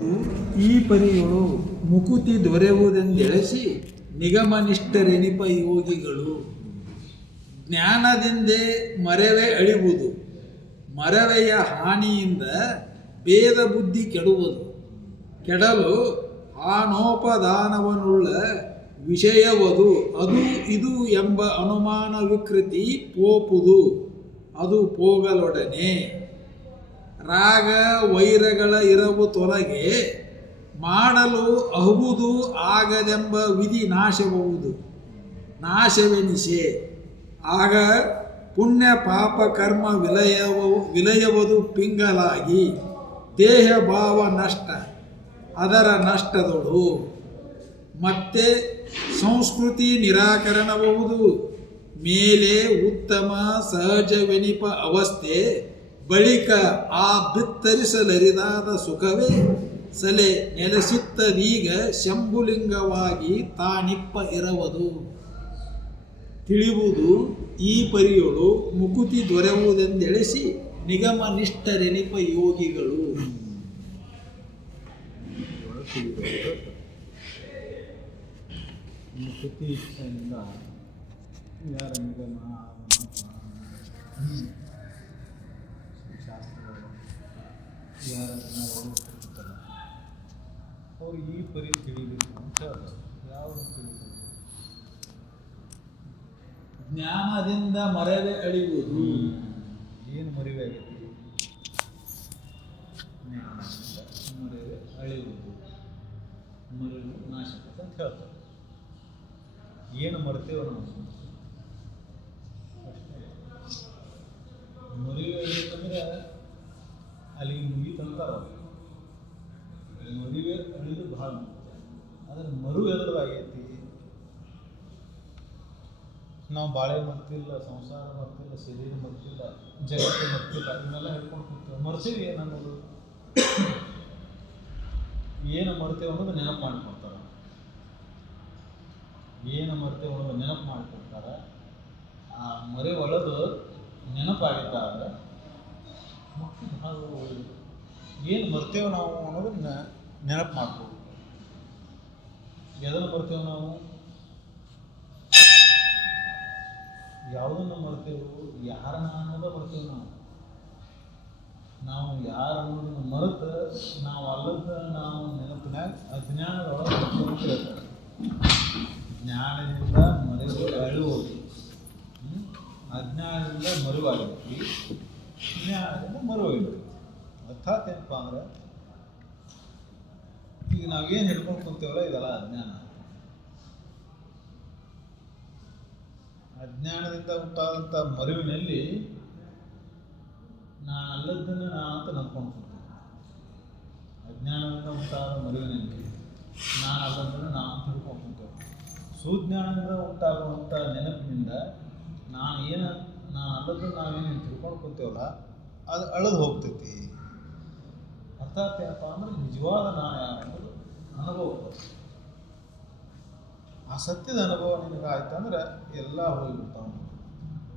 ಈ ಪರಿಯೊಳು ಮುಕುತಿ ದೊರೆಯುವುದೆಂದೆಳಸಿ ನಿಗಮನಿಷ್ಠರೆನಿಪ ಯೋಗಿಗಳು. ಜ್ಞಾನದಿಂದೇ ಮರೆವೆ ಅಳಿವುದು, ಮರವೆಯ ಹಾನಿಯಿಂದ ಭೇದ ಬುದ್ಧಿ ಕೆಡುವುದು. ಕೆಡಲು ಆನೋಪದಾನವನ್ನುಳ್ಳ ವಿಷಯವದು ಅದು ಇದು ಎಂಬ ಅನುಮಾನ ವಿಕೃತಿ ಪೋಪುದು, ಅದು ಪೋಗಲೊಡನೆ. ರಾಗ ವೈರಗಳ ಇರವು ತೊಲಗೆ ಮಾಡಲು ಅಹುದು ಆಗದೆಂಬ ವಿಧಿ ನಾಶಬಹುದು, ನಾಶವೆನಿಸೆ. ಆಗ ಪುಣ್ಯ ಪಾಪ ಕರ್ಮ ವಿಲಯವದು ಪಿಂಗಲಾಗಿ ದೇಹ ಭಾವ ನಷ್ಟ, ಅದರ ನಷ್ಟದೊಳು ಮತ್ತೆ ಸಂಸ್ಕೃತಿ ನಿರಾಕರಣಬಹುದು. ಮೇಲೆ ಉತ್ತಮ ಸಹಜವೆನಿಪ ಅವಸ್ಥೆ ಬಳಿಕ ಆ ಬಿತ್ತರಿಸಲರಿದಾದ ಸುಖವೇ ಸಲೆ ನೆಲೆಸಿತ್ತದೀಗ ಶಂಭುಲಿಂಗವಾಗಿ ತಾನಿಪ್ಪ ಇರವುದು. ತಿಳಿಯುವುದು ಈ ಪರಿಯೊಳು ಮುಕುತಿ ದೊರೆಯುವುದೆಂದೆಳೆಸಿ ನಿಗಮನಿಷ್ಠರೆನಿಪ ಯೋಗಿಗಳು. ಮುಕುತಿ ಇಚ್ಛೆಯಿಂದ ಯಾರ ನಿಗಮ ಶಾಸ್ತ್ರಗಳು ಯಾರನ್ನು ಓದಿರ್ತಾರೆ ಅವ್ರು ಈ ಪರಿ ತಿಳಿಬೇಕು ಅಂತ ಯಾವುದು ತಿಳಿಬೇಕು? ಜ್ಞಾನದಿಂದ ಮರೆವೆ ಅಳಿಯುವುದು. ಏನು ಮರಿವೆ ಆಗೈತಿ? ಜ್ಞಾನದಿಂದ ಮರೆವೆ ಅಳಿಯುವುದು, ಮರೆವು ನಾಶಕತೆ ಅಂತ ಹೇಳ್ತಾರೆ. ಏನು ಮರ್ತೇವೆ ನಾವು? ಮರಿವೆ ಅಳಿಬೇಕಂದ್ರೆ ಅಲ್ಲಿಗೆ ಮುಗಿತಂತಾರ. ಮರಿವೆ ಅಳಿದು ಭಾಳ ಆದರೆ ಮರು ಎದುರಾಗೈತಿ. ನಾವು ಬಾಳೆ ಮರ್ತಿಲ್ಲ, ಸಂಸಾರ ಮರ್ತಿಲ್ಲ, ಶರೀರ ಮರ್ತಿಲ್ಲ, ಜಗತ್ತು ಮರ್ತಿಲ್ಲ, ಇವನ್ನೆಲ್ಲ ಹೇಳ್ಕೊಂಡು ಕೂತೀವಿ. ಮರ್ತೀವಿ ಏನನ್ನೋದು, ಏನು ಮರ್ತೇವೆ ಅನ್ನೋದು ನೆನಪು ಮಾಡಿಕೊಡ್ತಾರೆ. ಏನು ಮರ್ತೇವೆ ಅನ್ನೋದು ನೆನಪು ಮಾಡಿಕೊಡ್ತಾರೆ. ಆ ಮರೆ ಒಳದು ನೆನಪಾಗಿದ್ದಾಗ ಮುಕ್ತಿ ಭಾಳ ಒಳ್ಳೆಯದು. ಏನು ಮರ್ತೇವೆ ನಾವು ಅನ್ನೋದನ್ನ ನೆನಪು ಮಾಡ್ಬೋದು. ಎದನ್ನು ಮರ್ತೇವೆ ನಾವು? ಯಾವುದನ್ನು ಮರ್ತೇವೆ? ಯಾರನ್ನ ಅನ್ನೋದ ಮರ್ತೇವೆ ನಾವು. ನಾವು ಯಾರು ಅನ್ನೋದನ್ನು ಮರೆತು ನಾವು ಅಲ್ಲದ ನಾವು ನೆನಪಿನಾಗ ಅಜ್ಞಾನದೊಳಗೆ ಅಂತ ಹೇಳ್ತಾರೆ. ಜ್ಞಾನದಿಂದ ಮರೆವು ಅಳುವುದು, ಅಜ್ಞಾನದಿಂದ ಮರುವಾಗೈತಿ, ಜ್ಞಾನದಿಂದ ಮರುವಾಗೈತಿ. ಅರ್ಥಾತ್ ಏನಪ್ಪ ಅಂದ್ರೆ ಈಗ ನಾವೇನು ಹಿಡ್ಕೊಂಡು ಕುಂತೇವಲ್ಲ ಇದೆಲ್ಲ ಅಜ್ಞಾನ. ಅಜ್ಞಾನದಿಂದ ಉಂಟಾದಂಥ ಮರುವಿನಲ್ಲಿ ನಾನು ಅಲ್ಲದನ್ನು ನಾನು ಅಂತ ನಂಬ್ಕೊಂಡು ಕೂತೀನಿ. ಅಜ್ಞಾನದಿಂದ ಉಂಟಾದ ಮರುವಿನಲ್ಲಿ ನಾನು ಅಲ್ಲದನ್ನು ನಾನು ಅಂತ ಹಿಡ್ಕೊಂಡು ಕೂತೇವೆ. ಸುಜ್ಞಾನದಿಂದ ಉಂಟಾಗುವಂಥ ನೆನಪಿನಿಂದ ನಾನು ಅಲ್ಲದನ್ನು ನಾವೇನು ತಿಳ್ಕೊಂಡು ಕೂತೇವಲ್ಲ ಅದು ಅಳದು ಹೋಗ್ತೈತಿ. ಅರ್ಥಾತ್ ಏನಪ್ಪ ಅಂದ್ರೆ ನಿಜವಾದ ನಾನು ಯಾರು ಅನ್ನೋದು ಅನುಭವ. ಆ ಸತ್ಯದ ಅನುಭವ ನಿನಗೆ ಆಯ್ತಂದ್ರೆ ಎಲ್ಲ ಹೋಗಿಬಿಡ್ತಾವ.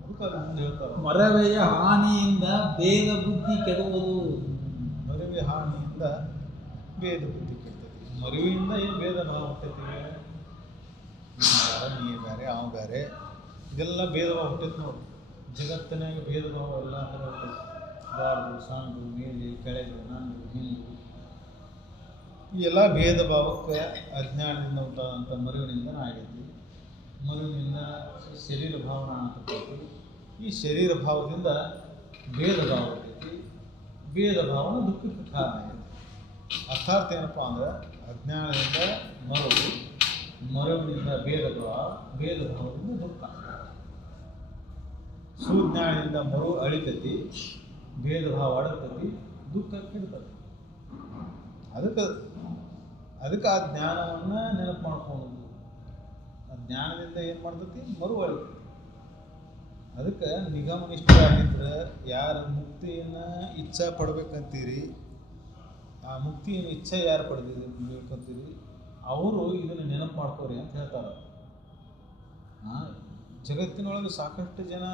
ಅದಕ್ಕೆ ಅದು ಮುಂದೆ ಹೇಳ್ತಾರೆ, ಮರವೆಯ ಹಾನಿಯಿಂದ ಭೇದ ಬುದ್ಧಿ ಕೆಡುವುದು. ಮರುವೆ ಹಾನಿಯಿಂದ ಭೇದ ಬುದ್ಧಿ ಕೆಡ್ತೈತಿ. ಮರುವಿನಿಂದ ಏನು ಭೇದ ಭಾವ ಹುಟ್ಟೈತಿ? ನೀ ಬೇರೆ ಅವ ಬೇರೆ, ಇದೆಲ್ಲ ಭೇದ ಭಾವ ಹುಟ್ಟೈತಿ ನೋಡಿ. ಜಗತ್ತಿನಾಗ ಭೇದ ಭಾವ ಎಲ್ಲ ಥರ ಹುಟ್ಟೈತಿ. ಬಾರ್ದು ಸಾಂದು ಮೇಲೆ ಕೆಳಗೆ ನಂದು ಹಿಂದು ಈ ಎಲ್ಲ ಭೇದ ಭಾವಕ್ಕೆ ಅಜ್ಞಾನದಿಂದ ಉಂಟಾದಂಥ ಮರುವಿನಿಂದ ಆಗೈತಿ. ಮರುವಿನಿಂದ ಶರೀರ ಭಾವನ ಆಗ್ತೈತಿ. ಈ ಶರೀರ ಭಾವದಿಂದ ಭೇದ ಭಾವ ಹುಟ್ಟೈತಿ. ಭೇದ ಭಾವನ ದುಃಖಕ್ಕೆ ಕಾರಣ ಆಗೈತಿ. ಅರ್ಥಾತ್ ಏನಪ್ಪ ಅಂದ್ರೆ ಅಜ್ಞಾನದಿಂದ ಮರವು, ಮರವಿನಿಂದ ಭೇದ ಭಾವದಿಂದ ದುಃಖ. ಸುಜ್ಞಾನದಿಂದ ಮರು ಅಳಿತೈತಿ, ಭೇದ ಭಾವ ಅಡತೈತಿ, ದುಃಖ ಕೆಡ್ತೈತಿ. ಅದಕ್ಕೆ ಆ ಜ್ಞಾನವನ್ನು ನೆನಪು ಮಾಡ್ಕೊಳ್ಳೋದು. ಆ ಜ್ಞಾನದಿಂದ ಏನು ಮಾಡ್ತೈತಿ? ಮರು ಅಳಿತೈತಿ. ಅದಕ್ಕೆ ನಿಗಮನಿಷ್ಠ ಆಗಿದ್ರೆ ಯಾರು ಮುಕ್ತಿಯನ್ನು ಇಚ್ಛೆ ಪಡ್ಬೇಕಂತೀರಿ, ಆ ಮುಕ್ತಿಯನ್ನು ಇಚ್ಛೆ ಯಾರು ಬೇಕಂತೀರಿ ಅವರು ಇದನ್ನು ನೆನಪು ಮಾಡ್ಕೋರಿ ಅಂತ ಹೇಳ್ತಾರೆ. ಜಗತ್ತಿನೊಳಗೆ ಸಾಕಷ್ಟು ಜನ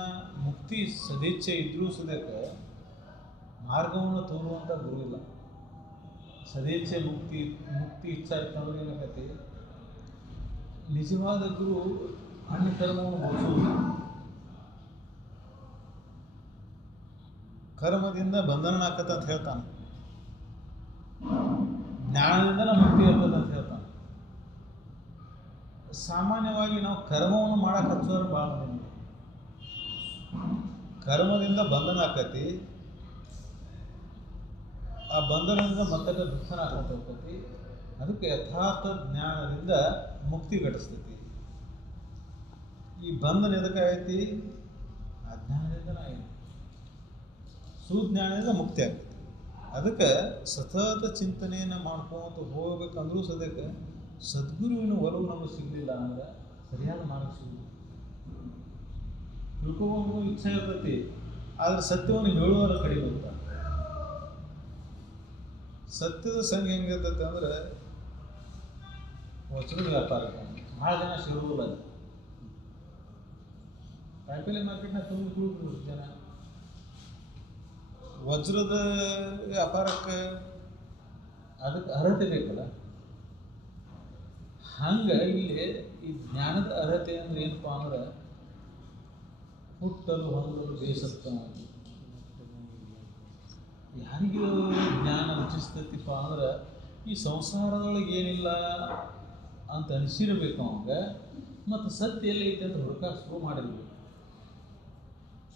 ಮುಕ್ತಿ ಸದಿಚ್ಛೆ ಇದ್ರೂ ಸದ್ಯಕ್ಕೆ ಮಾರ್ಗವನ್ನು ತೋರುವಂಥ ಗುರು ಇಲ್ಲ. ಸದೇಚ್ಛೆ ಮುಕ್ತಿ ಇಚ್ಛಾ ಇರ್ತಂದ್ರೆ ಏನಾಗತ್ತೆ, ನಿಜವಾದ ಗುರು ಅನ್ಯ ಕರ್ಮವನ್ನು ಬೋಧಿಸುವುದಿಲ್ಲ. ಕರ್ಮದಿಂದ ಬಂಧನ ಆಕತ್ತ ಅಂತ ಹೇಳ್ತಾನೆ, ಜ್ಞಾನದಿಂದ ಮುಕ್ತಿ ಆಗ್ತದೆ ಅಂತ ಹೇಳ್ತಾನೆ. ಸಾಮಾನ್ಯವಾಗಿ ನಾವು ಕರ್ಮವನ್ನು ಮಾಡಕ್ಕೆ ಹಚ್ಚೋರು ಭಾಳ ಮಂದಿ. ಕರ್ಮದಿಂದ ಬಂಧನ ಆಕತಿ, ಆ ಬಂಧನದಿಂದ ಮತ್ತೆ ದುಃಖನ ಆಕತ್ತ ಹೋಗ್ತತಿ. ಅದಕ್ಕೆ ಯಥಾರ್ಥ ಜ್ಞಾನದಿಂದ ಮುಕ್ತಿ ಘಟಿಸ್ತೈತಿ. ಈ ಬಂಧನ ಎದಕ್ಕೆ ಐತಿ? ಅಜ್ಞಾನದಿಂದ ಐತಿ. ಸುಜ್ಞಾನದಿಂದ ಮುಕ್ತಿ ಆಗ್ತೈತಿ. ಅದಕ್ಕೆ ಸತತ ಚಿಂತನೆಯನ್ನು ಮಾಡ್ಕೊಂತ ಹೋಗ್ಬೇಕಂದ್ರೂ ಸದ್ಯಕ್ಕೆ ಸದ್ಗುರುವಿನ ಒಲವು ನಮಗೆ ಸಿಗಲಿಲ್ಲ ಅಂದ್ರೆ ಸರಿಯಾದ ಮಾರ್ಗ ಸಿಗಲಿಲ್ಲ. ತಿಳ್ಕೋಬೇಕು ಇಚ್ಛೆ ಇರ್ತೈತಿ, ಆದರೆ ಸತ್ಯವನ್ನು ಹೇಳುವವರ ಕಡೆ ಹೋಗ್ತಾರೆ. ಸತ್ಯದ ಸಂಘ ಹೆಂಗಿರ್ತೈತೆ ಅಂದ್ರೆ ವಜ್ರದ ವ್ಯಾಪಾರ ಭಾಳ ಜನ ಸಿಗುವುದಿಲ್ಲ. ಕಾಯಿಪಲ್ಲೆ ಮಾರ್ಕೆಟ್ನಾಗ ತುಂಬ ಕುಳಿತು ಜನ ವಜ್ರದ ವ್ಯಾಪಾರಕ್ಕೆ ಅದಕ್ಕೆ ಅರ್ಹತೆ ಬೇಕಲ್ಲ. ಹಂಗೆ ಇಲ್ಲಿ ಈ ಜ್ಞಾನದ ಅರ್ಹತೆ ಅಂದ್ರೆ ಏನಪ್ಪ ಅಂದ್ರೆ ಹುಟ್ಟಲು ಹೊಂದಲು ಬೇಸತ್ತ. ಯಾರಿಗೆ ಜ್ಞಾನ ರುಚಿಸ್ತೈತಿಪ್ಪ ಅಂದ್ರೆ ಈ ಸಂಸಾರದೊಳಗೆ ಏನಿಲ್ಲ ಅಂತ ಅನಿಸಿರ್ಬೇಕು ಅವಂಗೆ. ಮತ್ತು ಸತ್ಯ ಎಲ್ಲೈತೆ ಅಂತ ಹುಡುಕಾಕ್ ಶುರು ಮಾಡಿರ್ಬೇಕು,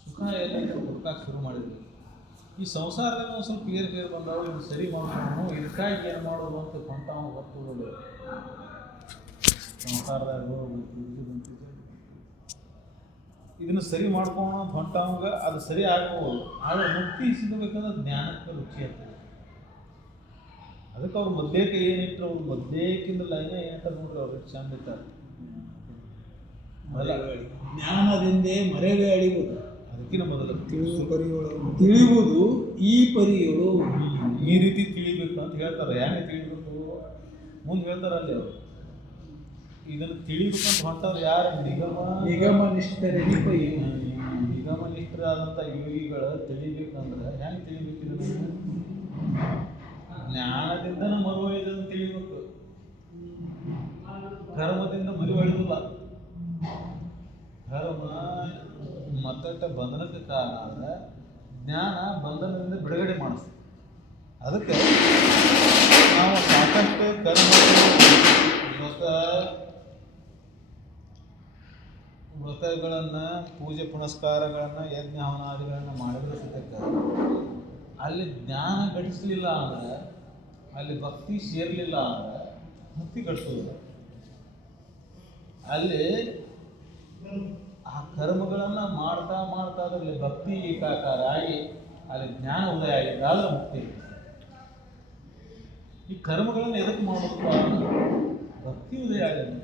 ಸುಖ ಎಲ್ಲೈತೆ ಅಂತ ಹುಡುಕಾಕ್ ಶುರು ಮಾಡಿರ್ಬೇಕು. ಈ ಸಂಸಾರದಾಗ ಒಂದು ಸ್ವಲ್ಪ ಏರ್ ಬಂದವು, ಇದು ಸರಿ ಮಾಡೋಣ, ಇದಕ್ಕಾಗಿ ಏನು ಮಾಡೋದು ಅಂತ ಹೊಂಟಾವ ಗೊತ್ತು. ಸಂಸಾರದಾಗ ಇದನ್ನು ಸರಿ ಮಾಡ್ಕೋಣ ಅಂತ ಹೊಂಟಾವಾಗ ಅದು ಸರಿ ಆಗ್ಬೋದು. ಆದರೆ ಮುಕ್ತಿ ಸಿಗಬೇಕಂದ್ರೆ ಜ್ಞಾನಕ್ಕೆ ರುಚಿ ಆಗ್ತದೆ. ಅದಕ್ಕೆ ಅವ್ರು ಮದ್ಲೇಕ ಏನಿಟ್ಟರು, ಅವ್ರು ಮದ್ಲೇಕಿಂದ ಲೈನ ಏನಂತಾರೆ ನೋಡ್ರಿ, ಅವ್ರಿಗೆ ಚಂದ ಇರ್ತಾರೆ. ಜ್ಞಾನದಿಂದೇ ಮರೆವೇ ಅಳಿವುದು, ಅದಕ್ಕಿಂತ ಮೊದಲು ತಿಳಿಯುವುದು ಈ ಪರಿಯೊಳು. ಈ ರೀತಿ ತಿಳಿಬೇಕು ಅಂತ ಹೇಳ್ತಾರೆ. ಯಾಕೆ ತಿಳಿಬೇಕು ಮುಂದೆ ಹೇಳ್ತಾರೆ ಅಲ್ಲಿ ಅವರು. ಇದನ್ನು ತಿಳಿಬೇಕಂತ ಹೊಂಟವ್ರು ಯಾರು? ನಿಗಮನಿಷ್ಠರಾದಂಥ ಯೋಗಿಗಳು ತಿಳಿಬೇಕಂದ್ರೆ ಹೆಂಗೆ ತಿಳಿಬೇಕಿದೆ? ಜ್ಞಾನದಿಂದ ಮರುವಳಿದನ್ನು ತಿಳಿಬೇಕು, ಕರ್ಮದಿಂದ ಮರುವಳಿದಿಲ್ಲ. ಕರ್ಮ ಮತ್ತಟ ಬಂಧನಕ್ಕೆ ಕಾರಣ ಅಂದರೆ ಜ್ಞಾನ ಬಂಧನದಿಂದ ಬಿಡುಗಡೆ ಮಾಡಿಸ್ತದೆ. ಅದಕ್ಕೆ ನಾವು ಸಾಕಷ್ಟು ವ್ರತಗಳನ್ನು, ಪೂಜೆ ಪುನಸ್ಕಾರಗಳನ್ನು, ಯಜ್ಞ ಹವನಾದಿಗಳನ್ನು ಮಾಡಿದ್ರೆ ಸತ್ಯಕ್ಕೆ ಅಲ್ಲಿ ಜ್ಞಾನ ಗಳಿಸಲಿಲ್ಲ ಅಂದರೆ, ಅಲ್ಲಿ ಭಕ್ತಿ ಸೇರಲಿಲ್ಲ ಅಂದರೆ ಮುಕ್ತಿ ಗಳಿಸೋದಿಲ್ಲ. ಅಲ್ಲಿ ಆ ಕರ್ಮಗಳನ್ನು ಮಾಡ್ತಾ ಅದರಲ್ಲಿ ಭಕ್ತಿ ಏಕಾಕಾರ ಆಗಿ ಅಲ್ಲಿ ಜ್ಞಾನ ಉದಯ ಆಗಿದ್ದಾದ್ರೆ ಮುಕ್ತಿ. ಈ ಕರ್ಮಗಳನ್ನು ಎದಕ್ಕೆ ಮಾಡೋದಪ್ಪ? ಭಕ್ತಿ ಉದಯ ಆಗಿದೆ.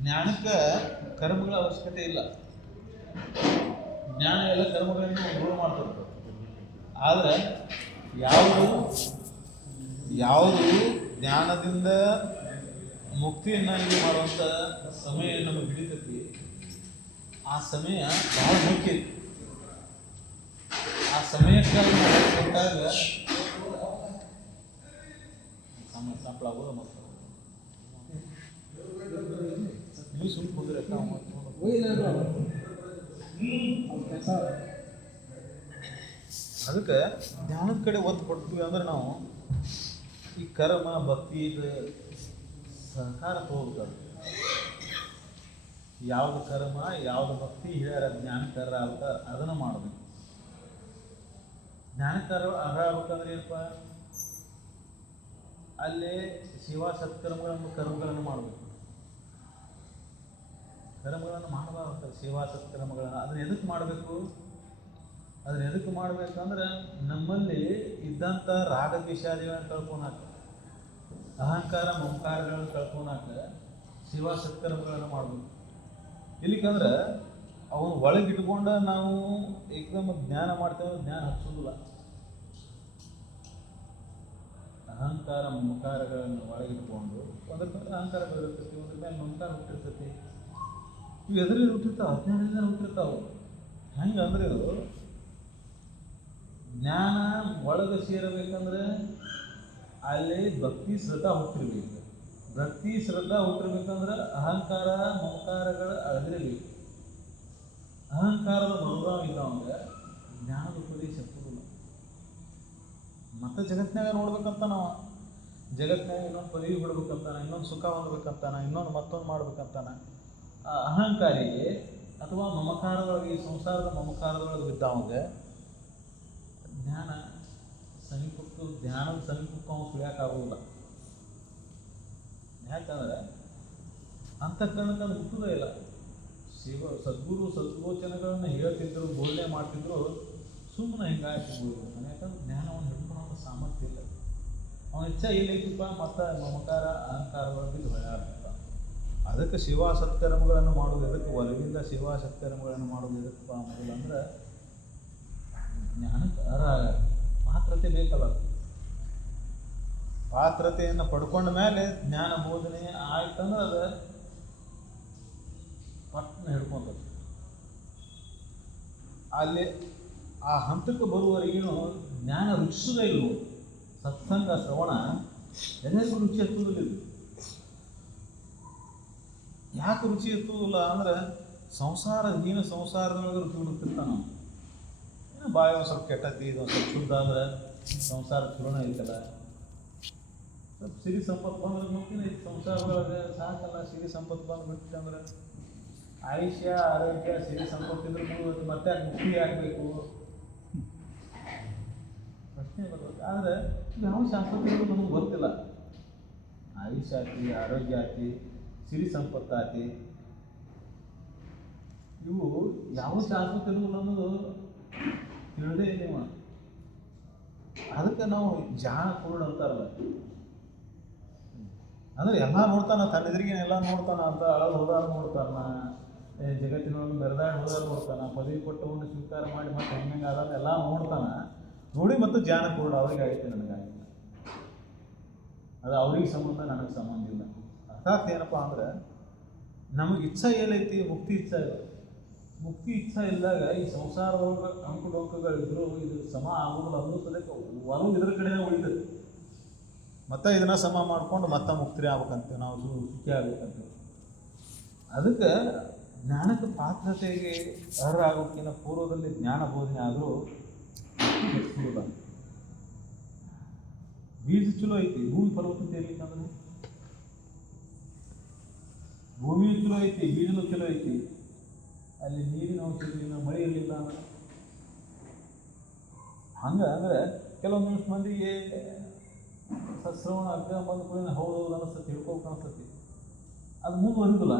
ಜ್ಞಾನಕ್ಕೆ ಕರ್ಮಗಳ ಅವಶ್ಯಕತೆ ಇಲ್ಲ. ಜ್ಞಾನ ಎಲ್ಲ ಕರ್ಮಗಳನ್ನು ದೂರ ಮಾಡ್ತಿರ್ತದೆ. ಆದರೆ ಯಾವುದು ಜ್ಞಾನದಿಂದ ಮುಕ್ತಿಯನ್ನು ಇದು ಮಾಡುವಂಥ ಸಮಯ ನಮಗೆ ಹಿಡಿತೈತಿ, ಆ ಸಮಯ ಬಹಳ ಮುಖ್ಯ. ಆ ಸಮಯಕ್ಕೆ ಕೊಟ್ಟಾಗ ಸಂಪಳಾಗೋದು ಮತ್ತು ನೀವು ಸುಮ್ಮನೆ ಕುಂದ್ರೆ ಅದಕ್ಕೆ ಜ್ಞಾನದ ಕಡೆ ಒತ್ತು ಕೊಡ್ತೀವಿ ಅಂದ್ರೆ ನಾವು ಈ ಕರ್ಮ ಭಕ್ತಿ ಸಹಕಾರ ಹೋಗ್ತಾರೆ. ಯಾವುದು ಕರ್ಮ ಯಾವುದು ಭಕ್ತಿ ಹೇಳ್ಯಾರ ಜ್ಞಾನಕರ ಆಗ್ತಾರೆ ಅದನ್ನು ಮಾಡಬೇಕು. ಜ್ಞಾನಕರ ಅರ್ಹ ಆಗ್ಬೇಕಂದ್ರೆ ಏನಪ್ಪ? ಅಲ್ಲೇ ಸೇವಾ ಸತ್ಕರ್ಮಗಳನ್ನು ಕರ್ಮಗಳನ್ನು ಮಾಡಬೇಕು. ಕರ್ಮಗಳನ್ನು ಮಾಡಬಾರ್ದು, ಸೇವಾ ಸತ್ಕರ್ಮಗಳನ್ನು. ಅದನ್ನ ಎದಕ್ಕೆ ಮಾಡಬೇಕು? ಅದನ್ನ ಎದಕ್ಕೆ ಮಾಡಬೇಕಂದ್ರೆ ನಮ್ಮಲ್ಲಿ ಇದ್ದಂಥ ರಾಗ ದ್ವೇಷಾದಿಗಳನ್ನು ಕಳ್ಕೊಳಕ, ಅಹಂಕಾರ ಮಮಕಾರಗಳನ್ನು ಕಳ್ಕೊಳಕ ಸೇವಾ ಸತ್ಕರ್ಮಗಳನ್ನು ಮಾಡಬೇಕು. ಇಲ್ಲಿಕಂದ್ರೆ ಅವನು ಒಳಗಿಟ್ಕೊಂಡು ನಾವು ಏಕದಮ್ ಜ್ಞಾನ ಮಾಡ್ತೇವೆ, ಜ್ಞಾನ ಹಚ್ಚೋದಿಲ್ಲ. ಅಹಂಕಾರ ಮಮಕಾರಗಳನ್ನು ಒಳಗಿಟ್ಕೊಂಡು ಒಂದ್ರ ಮೇಲೆ ಅಹಂಕಾರ ಬೆಳಿರ್ತೈತಿ, ಒಂದ್ರ ಮೇಲೆ ಮಮಕಾರ ಹುಟ್ಟಿರ್ತೈತಿ. ಇವು ಎದುರಿಗೆ ಹುಟ್ಟಿರ್ತಾವೆ, ಅಜ್ಞಾನದಿಂದ ಹುಟ್ಟಿರ್ತಾವೆ. ಹೆಂಗೆ ಅಂದ್ರೆ ಇದು ಜ್ಞಾನ ಒಳಗೆ ಸೇರಬೇಕಂದ್ರೆ ಅಲ್ಲಿ ಭಕ್ತಿ ಶ್ರದ್ಧಾ ಹುಟ್ಟಿರ್ಬೇಕು. ಭಕ್ತಿ ಶ್ರದ್ಧಾ ಹುಟ್ಟಿರ್ಬೇಕಂದ್ರೆ ಅಹಂಕಾರ ಮಮಕಾರಗಳು ಅಳದಿರಬೇಕು. ಅಹಂಕಾರದ ಮನೋಭಾವ ಇದ್ದವಂಗೆ ಜ್ಞಾನದ ಉಪದೇಶ ಕೊಡೋಲ್ಲ. ಮತ್ತು ಜಗತ್ತಿನಾಗ ನೋಡ್ಬೇಕಂತ ನಾವು ಜಗತ್ತಿನಾಗ ಇನ್ನೊಂದು ಪದವಿ ಬಿಡ್ಬೇಕಂತಾನ, ಇನ್ನೊಂದು ಸುಖ ಹೊಂದ್ಬೇಕಂತಾನ, ಇನ್ನೊಂದು ಮತ್ತೊಂದು ಮಾಡ್ಬೇಕಂತಾನ. ಆ ಅಹಂಕಾರಿಗೆ ಅಥವಾ ಮಮಕಾರದೊಳಗೆ, ಈ ಸಂಸಾರದ ಮಮಕಾರದೊಳಗೆ ಬಿದ್ದವಂಗೆ ಜ್ಞಾನದ ಸಮೀಪಕ್ಕೂ ಅವ್ನು ಸುಳಿಯೋಕ್ಕಾಗೋದಿಲ್ಲ. ಯಾಕಂದ್ರೆ ಅಂತಃಕರಣಕ್ಕೆ ಅದು ಮುಟ್ಟುವುದೇ ಇಲ್ಲ. ಸದ್ಗುರು ಸದ್ಗೋಚನಗಳನ್ನು ಹೇಳ್ತಿದ್ರು, ಬೋಧನೆ ಮಾಡ್ತಿದ್ರು, ಸುಮ್ಮನೆ ಹಿಂಗಾಗ್ತಿರ್ಬೋದು. ಯಾಕಂದ್ರೆ ಜ್ಞಾನವನ್ನು ಹಿಡ್ಕೊಳ್ಳೋ ಸಾಮರ್ಥ್ಯ ಇಲ್ಲ. ಅವನ ಇಚ್ಛೆ ಏನೈತಿಪ್ಪ, ಮತ್ತು ಮಮಕಾರ ಅಹಂಕಾರಗಳು ಬಿದ್ದು ಹೊಳೆಯಾಡ್ತ. ಅದಕ್ಕೆ ಸೇವಾ ಸತ್ಕರ್ಮಗಳನ್ನು ಮಾಡೋದು ಎದಕ್ಕೆ, ಒಲವಿಂದ ಸೇವಾ ಸತ್ಕರ್ಮಗಳನ್ನು ಮಾಡೋದು ಎದಕ್ಕಪ್ಪ ಅನ್ನೋದಿಲ್ಲ ಅಂದ್ರೆ ಜ್ಞಾನಕ್ಕೆ ಪಾತ್ರತೆ ಬೇಕಲ್ಲ. ಪಾತ್ರತೆಯನ್ನು ಪಡ್ಕೊಂಡ ಮೇಲೆ ಜ್ಞಾನ ಬೋಧನೆ ಆಯ್ತಂದ್ರೆ ಅದು ಪಟ್ಟಣ ಹಿಡ್ಕೊಂತದೆ. ಅಲ್ಲಿ ಆ ಹಂತಕ್ಕೆ ಬರುವವರೆಗೇನು ಜ್ಞಾನ ರುಚಿಸೋದೇ ಇಲ್ವೋ. ಸತ್ಸಂಗ ಶ್ರವಣ ಎಲ್ಲರಿಗೂ ರುಚಿ ಎತ್ತುವುದಿಲ್ಲ. ಯಾಕೆ ರುಚಿ ಎತ್ತುವುದಿಲ್ಲ ಅಂದ್ರೆ ಸಂಸಾರದೊಳಗೆ ರುಚಿ ಹುಡುಕ್ತಿರ್ತಾನೆ ನಾವು. ಏನೋ ಬಾಯಿ ಒಂದು ಸ್ವಲ್ಪ ಕೆಟ್ಟದ್ದಿ, ಇದು ಒಂದು ಸ್ವಲ್ಪ ಶುದ್ಧ ಅಂದ್ರೆ ಸಂಸಾರ ಚಲೋನ ಐತಲ್ಲ. ಸ್ವಲ್ಪ ಸಿರಿ ಸಂಪತ್ತು ಬಂದ್ರೆ ಮುಖ್ಯನ ಐತಿ ಸಂಸಾರದೊಳಗೆ, ಸಾಕಲ್ಲ. ಸಿರಿ ಸಂಪತ್ತು ಬಂದುಬಿಟ್ಟಂದ್ರೆ ಆಯುಷ್ಯ ಆರೋಗ್ಯ ಸಿರಿ ಸಂಪತ್ತಿದ್ರು ಮತ್ತೆ ಮುಕ್ತಿ ಆಗಬೇಕು ಪ್ರಶ್ನೆ ಬರ್ಬೇಕು. ಆದರೆ ಯಾವ ಶಾಸ್ತ್ರಗಳು ನಮಗೆ ಗೊತ್ತಿಲ್ಲ. ಆಯುಷ್ಯ ಆತಿ, ಆರೋಗ್ಯ ಆತಿ, ಸಿರಿ ಸಂಪತ್ತು ಆತಿ, ಇವು ಯಾವ ಶಾಸ್ತ್ರಗಳು ಅನ್ನೋದು ತಿಳಿದೇ ಇಲ್ಲ. ಅದಕ್ಕೆ ನಾವು ಜಾಣ ಕುರುಡು ಅಂತಾರಲ್ಲ. ಅಂದ್ರೆ ಎಲ್ಲ ನೋಡ್ತಾನ, ತನ್ನ ಎದುರಿಗೇನೆ ಎಲ್ಲ ನೋಡ್ತಾನ ಅಂತ ಅಳದು ಹೋದಾಗ ನೋಡ್ತಾನ, ಜಗತ್ತಿನೊಳಗೆ ಬೆರೆದಾಡಿ ಹೋದಾಗ ನೋಡ್ತಾನ, ಪದವಿ ಕೊಟ್ಟವನ್ನು ಸ್ವೀಕಾರ ಮಾಡಿ ಮತ್ತೆ ಹೆಂಗೆ ಆದಾಗ ಎಲ್ಲ ನೋಡ್ತಾನ. ನೋಡಿ ಮತ್ತು ಜಾಣ ಕುರುಡು ಅವ್ರಿಗೆ ಆಗೈತೆ, ನನಗಾಗಿಲ್ಲ. ಅದು ಅವ್ರಿಗೆ ಸಂಬಂಧ, ನನಗೆ ಸಂಬಂಧ ಇಲ್ಲ. ಅರ್ಥಾತ್ ಏನಪ್ಪ ಅಂದ್ರೆ ನಮಗೆ ಇಚ್ಛೆ ಏನೈತಿ, ಮುಕ್ತಿ ಇಚ್ಛೆ ಇಲ್ಲ. ಮುಕ್ತಿ ಇಚ್ಛೆ ಇದ್ದಾಗ ಈ ಸಂಸಾರದೊಳಗೆ ಅಂಕುಡೊಂಕುಗಳಿದ್ರು ಇದು ಸಮ ಆಗೋದಿಲ್ಲ. ಅನ್ನಿಸೋದಕ್ಕೆ ಒಲವು ಇದ್ರ ಕಡೆನೇ ಉಳಿತದೆ. ಮತ್ತು ಇದನ್ನ ಸಮ ಮಾಡ್ಕೊಂಡು ಮತ್ತೆ ಮುಕ್ತಿ ಆಗ್ಬೇಕಂತೀವಿ, ನಾವು ಸುಖಿ ಆಗ್ಬೇಕಂತೀವಿ. ಅದಕ್ಕೆ ಜ್ಞಾನಕ್ಕೆ ಪಾತ್ರತೆಗೆ ಅರ್ಹರಾಗೋಕ್ಕಿಂತ ಪೂರ್ವದಲ್ಲಿ ಜ್ಞಾನ ಬೋಧನೆ ಆದರೂ ಹೆಚ್ಚಿಲ್ಲ. ಬೀಜ ಚಲೋ ಐತಿ, ಭೂಮಿ ಫಲವತ್ತತೆ ಇರ್ಲಿಕ್ಕಂದ್ರೆ ಭೂಮಿಯೂ ಚಲೋ ಐತಿ, ಬೀಜನೂ ಚಲೋ ಐತಿ. ಅಲ್ಲಿ ನೀರಿನ ಅಂಶ ಇರಲಿಲ್ಲ, ಮಳೆ ಇರಲಿಲ್ಲ ಅಂದ್ರೆ ಹಂಗೆ. ಅಂದರೆ ಕೆಲವೊಂದಿಷ್ಟು ಮಂದಿಗೆ ಸಶ್ರವಣ ಅಜ್ಞಾನ ಬಂದ ಕೂಡ ಹೌದು ಅನಿಸ್ತತಿ, ತಿಳ್ಕೊಬೇಕು ಅನಿಸ್ತತಿ. ಅದು ಮುಂದುವರಿದಿಲ್ಲ.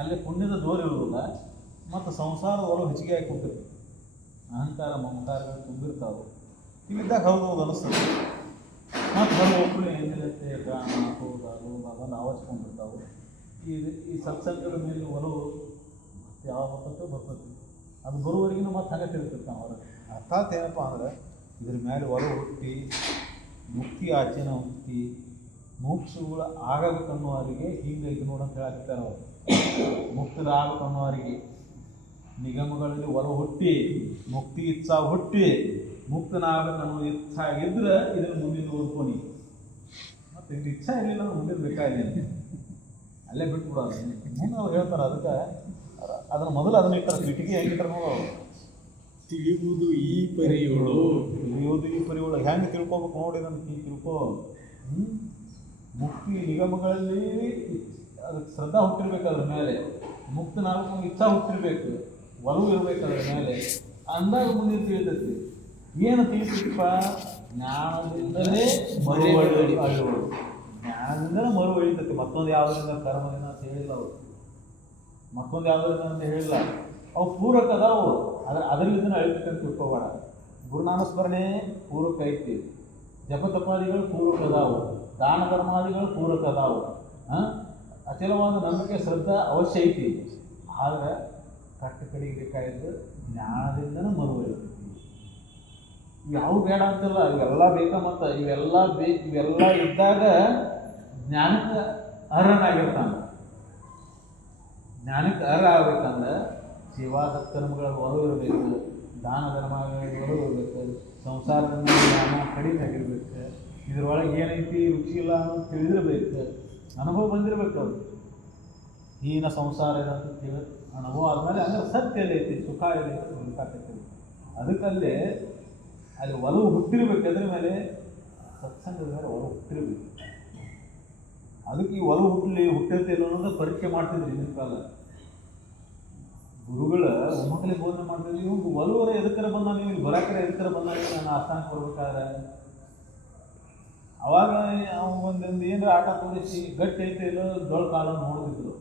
ಅಲ್ಲಿ ಪುಣ್ಯದ ದೋರ ಇರೋದಿಲ್ಲ. ಮತ್ತು ಸಂಸಾರದ ಒಳಗೆ ಹೆಚ್ಚಿಗೆ ಆಗಿ ಕೊಟ್ಟಿರ್ತೀವಿ. ಅಹಂಕಾರ ಮಮಕಾರಗಳು ತುಂಬಿರ್ತಾವೆ. ಇಲ್ಲಿದ್ದಾಗ ಹೌದು ಅನಿಸ್ತದೆ. ಮತ್ತು ಹೊರ ಒಬ್ಬರು ಏನಿರುತ್ತೆ, ಕಾಮ ಕ್ರೋಧ ಲೋಭ ಬಂದು ಆವರಿಸ್ಕೊಂಡಿರ್ತಾವೆ. ಈ ಸತ್ಸಂಗದ ಮೇಲೆ ಒಲವು ಮತ್ತು ಯಾವ ಬರ್ತದೆ. ಅದು ಬರುವವರೆಗಿನ ಮತ್ತೆ ಹಂಗೆ ತಿಳ್ತಿರ್ತಾವೆ ಹೊರಗೆ. ಅರ್ಥಾತ್ ಏನಪ್ಪ ಅಂದ್ರೆ ಇದ್ರ ಮೇಲೆ ಒಲವು ಹುಟ್ಟಿ ಮುಕ್ತಿ ಆಚೆನ ಹುಟ್ಟಿ ಮೋಕ್ಷಗಳು ಆಗಬೇಕನ್ನೋವರಿಗೆ ಹಿಂಗೆ ಇದು ನೋಡಂತ ಹೇಳಾಕ್ತಾರೆ ಅವರು. ಮುಕ್ತರಾಗಬೇಕನ್ನೋವರಿಗೆ ನಿಗಮಗಳಲ್ಲಿ ಒಲವು ಹುಟ್ಟಿ ಮುಕ್ತಿ ಇಚ್ಛಾ ಹುಟ್ಟಿ ಮುಕ್ತನಾಗಬೇಕನ್ನೋ ಇಚ್ಛಾ ಇದ್ರೆ ಇದನ್ನು ಮುಂದಿನ ಓದ್ಕೊನಿ. ಮತ್ತು ಇದು ಇಚ್ಛಾ ಇರಲಿಲ್ಲ ಅಂದ್ರೆ ಮುಂದಿನ ಬೇಕಾಗಿಲ್ಲ, ಅಲ್ಲೇ ಬಿಟ್ಬಿಡೋದು. ಮುಂದೆ ಅವ್ರು ಹೇಳ್ತಾರೆ. ಅದಕ್ಕೆ ಅದನ್ನು ಮೊದಲು ಅದನ್ನ ಇಟ್ಟಾರೆ, ಕಿಟಿಕಿ ಹೆಂಗಿಟ್ಟಾರೆ ನೋಡೋರು. ತಿಳಿಯುವುದು ಈ ಪರಿಯೋಳು, ತಿಳಿಯೋದು ಈ ಪರಿಯೋಳು. ಹೆಂಗೆ ತಿಳ್ಕೊಬೇಕು ನೋಡಿ, ನನ್ನ ತಿಳ್ಕೊ. ಮುಕ್ತಿ ನಿಗಮಗಳಲ್ಲಿ ಅದಕ್ಕೆ ಶ್ರದ್ಧಾ ಹುಟ್ಟಿರ್ಬೇಕು. ಅದ್ರ ಮೇಲೆ ಮುಕ್ತನಾಗಬೇಕು ಇಚ್ಛಾ ಹುಟ್ಟಿರ್ಬೇಕು, ಒಲವು ಇರಬೇಕು ಅದ್ರ ಮೇಲೆ. ಅಂದಾಗ ಮುಂದೆ ತಿಳಿತೈತಿ. ಏನು ತಿಳಿತೈತಿಪ್ಪ? ಜ್ಞಾನದಿಂದಲೇ ಮರುವಳಿ ಅಳುವಳು. ಜ್ಞಾನದಿಂದಲೇ ಮರು ಎಳಿತೈತಿ. ಮತ್ತೊಂದು ಯಾವುದರಿಂದ ಕರ್ಮದಿಂದ ಅಂತ ಹೇಳಿಲ್ಲ ಅವರು. ಮತ್ತೊಂದು ಯಾವುದರಿಂದ ಅಂತ ಹೇಳಿಲ್ಲ. ಅವು ಪೂರಕ ಅದಾವು. ಅದರಿಂದ ಅಳಿತೈತೆ ಅಂತ ತಿಳ್ಕೊಬೇಡ. ಗುರುನಾಮ ಸ್ಮರಣೆ ಪೂರಕ ಐತಿ, ಜಪ ತಪಾದಿಗಳು ಪೂರಕ ಅದಾವು, ದಾನ ಧರ್ಮಾದಿಗಳು ಪೂರಕ ಅದಾವು. ಅಚಲವಾದ ನಂಬಿಕೆ ಶ್ರದ್ಧಾ ಅವಶ್ಯ ಐತಿ. ಆದರೆ ಕಟ್ಟ ಕಡೆಗೆ ಬೇಕಾಗಿದ್ದು ಜ್ಞಾನದಿಂದನೇ ಮರುವಳಿತೈತಿ. ಯಾವ ಬೇಡ ಅಂತಿಲ್ಲ, ಇವೆಲ್ಲ ಬೇಕಾ. ಮತ್ತು ಇವೆಲ್ಲ ಇದ್ದಾಗ ಜ್ಞಾನಕ್ಕೆ ಅರ್ಹನಾಗಿರ್ತಾನೆ. ಜ್ಞಾನಕ್ಕೆ ಅರ್ಹ ಆಗ್ಬೇಕಂದ್ರೆ ಸೇವಾ ಸತ್ಕರ್ಮಗಳ ಒಲವು ಇರಬೇಕು, ದಾನ ಧರ್ಮ ಹೊರಬೇಕು, ಸಂಸಾರದ ಮೇಲೆ ಜ್ಞಾನ ಕಡಿಮೆ ಆಗಿರ್ಬೇಕು, ಇದ್ರೊಳಗೆ ಏನೈತಿ ರುಚಿ ಇಲ್ಲ ಅನ್ನೋದು ತಿಳಿದಿರ್ಬೇಕು, ಅನುಭವ ಬಂದಿರ್ಬೇಕು ಅವ್ರು. ಹೀನ ಸಂಸಾರ ಇದೆ ಅಂತ ತಿಳಿ ಅನುಭವ ಆದಮೇಲೆ ಅಂದ್ರೆ ಸತ್ಯ ಎಲ್ಲೈತಿ, ಸುಖ ಎಲ್ಲೈತಿ ಹುಡುಕಾಕೈತಿ. ಅದಕ್ಕಲ್ಲಿ ಅಲ್ಲಿ ಒಲವು ಹುಟ್ಟಿರ್ಬೇಕು, ಅದ್ರ ಮೇಲೆ ಸತ್ಸಂಗದ ಮೇಲೆ ಒಲವು ಹುಟ್ಟಿರ್ಬೇಕು. ಅದಕ್ಕೆ ಈ ಒಲವು ಹುಟ್ಟಿರ್ತಿಲ್ಲ ಅನ್ನೋದು ಪರೀಕ್ಷೆ ಮಾಡ್ತಿದ್ರು ಹಿಂದಿನ ಕಾಲ ಗುರುಗಳ ಒಮ್ಮಕ್ಕಳಿಗೆ ಬೋಧನೆ ಮಾಡ್ತಿದ್ರು. ಇವ್ರು ಒಲವರ ಎದಕ್ಕರ ಬಂದ, ನೀವು ಇಲ್ಲಿ ಬರಾಕರ ಎದಕ್ಕರ ಬಂದ, ನಾನು ಆಸ್ಥಾನಕ್ಕೆ ಬರ್ಬೇಕಾದ್ರೆ ಅವಾಗ ಒಂದೊಂದು ಏನಾರ ಆಟ ತೋರಿಸಿ ಗಟ್ಟಿ ಐತೆ ಇಲ್ಲೋ ಜೋಳ ಕಾಳು ನೋಡಿದ್ರು.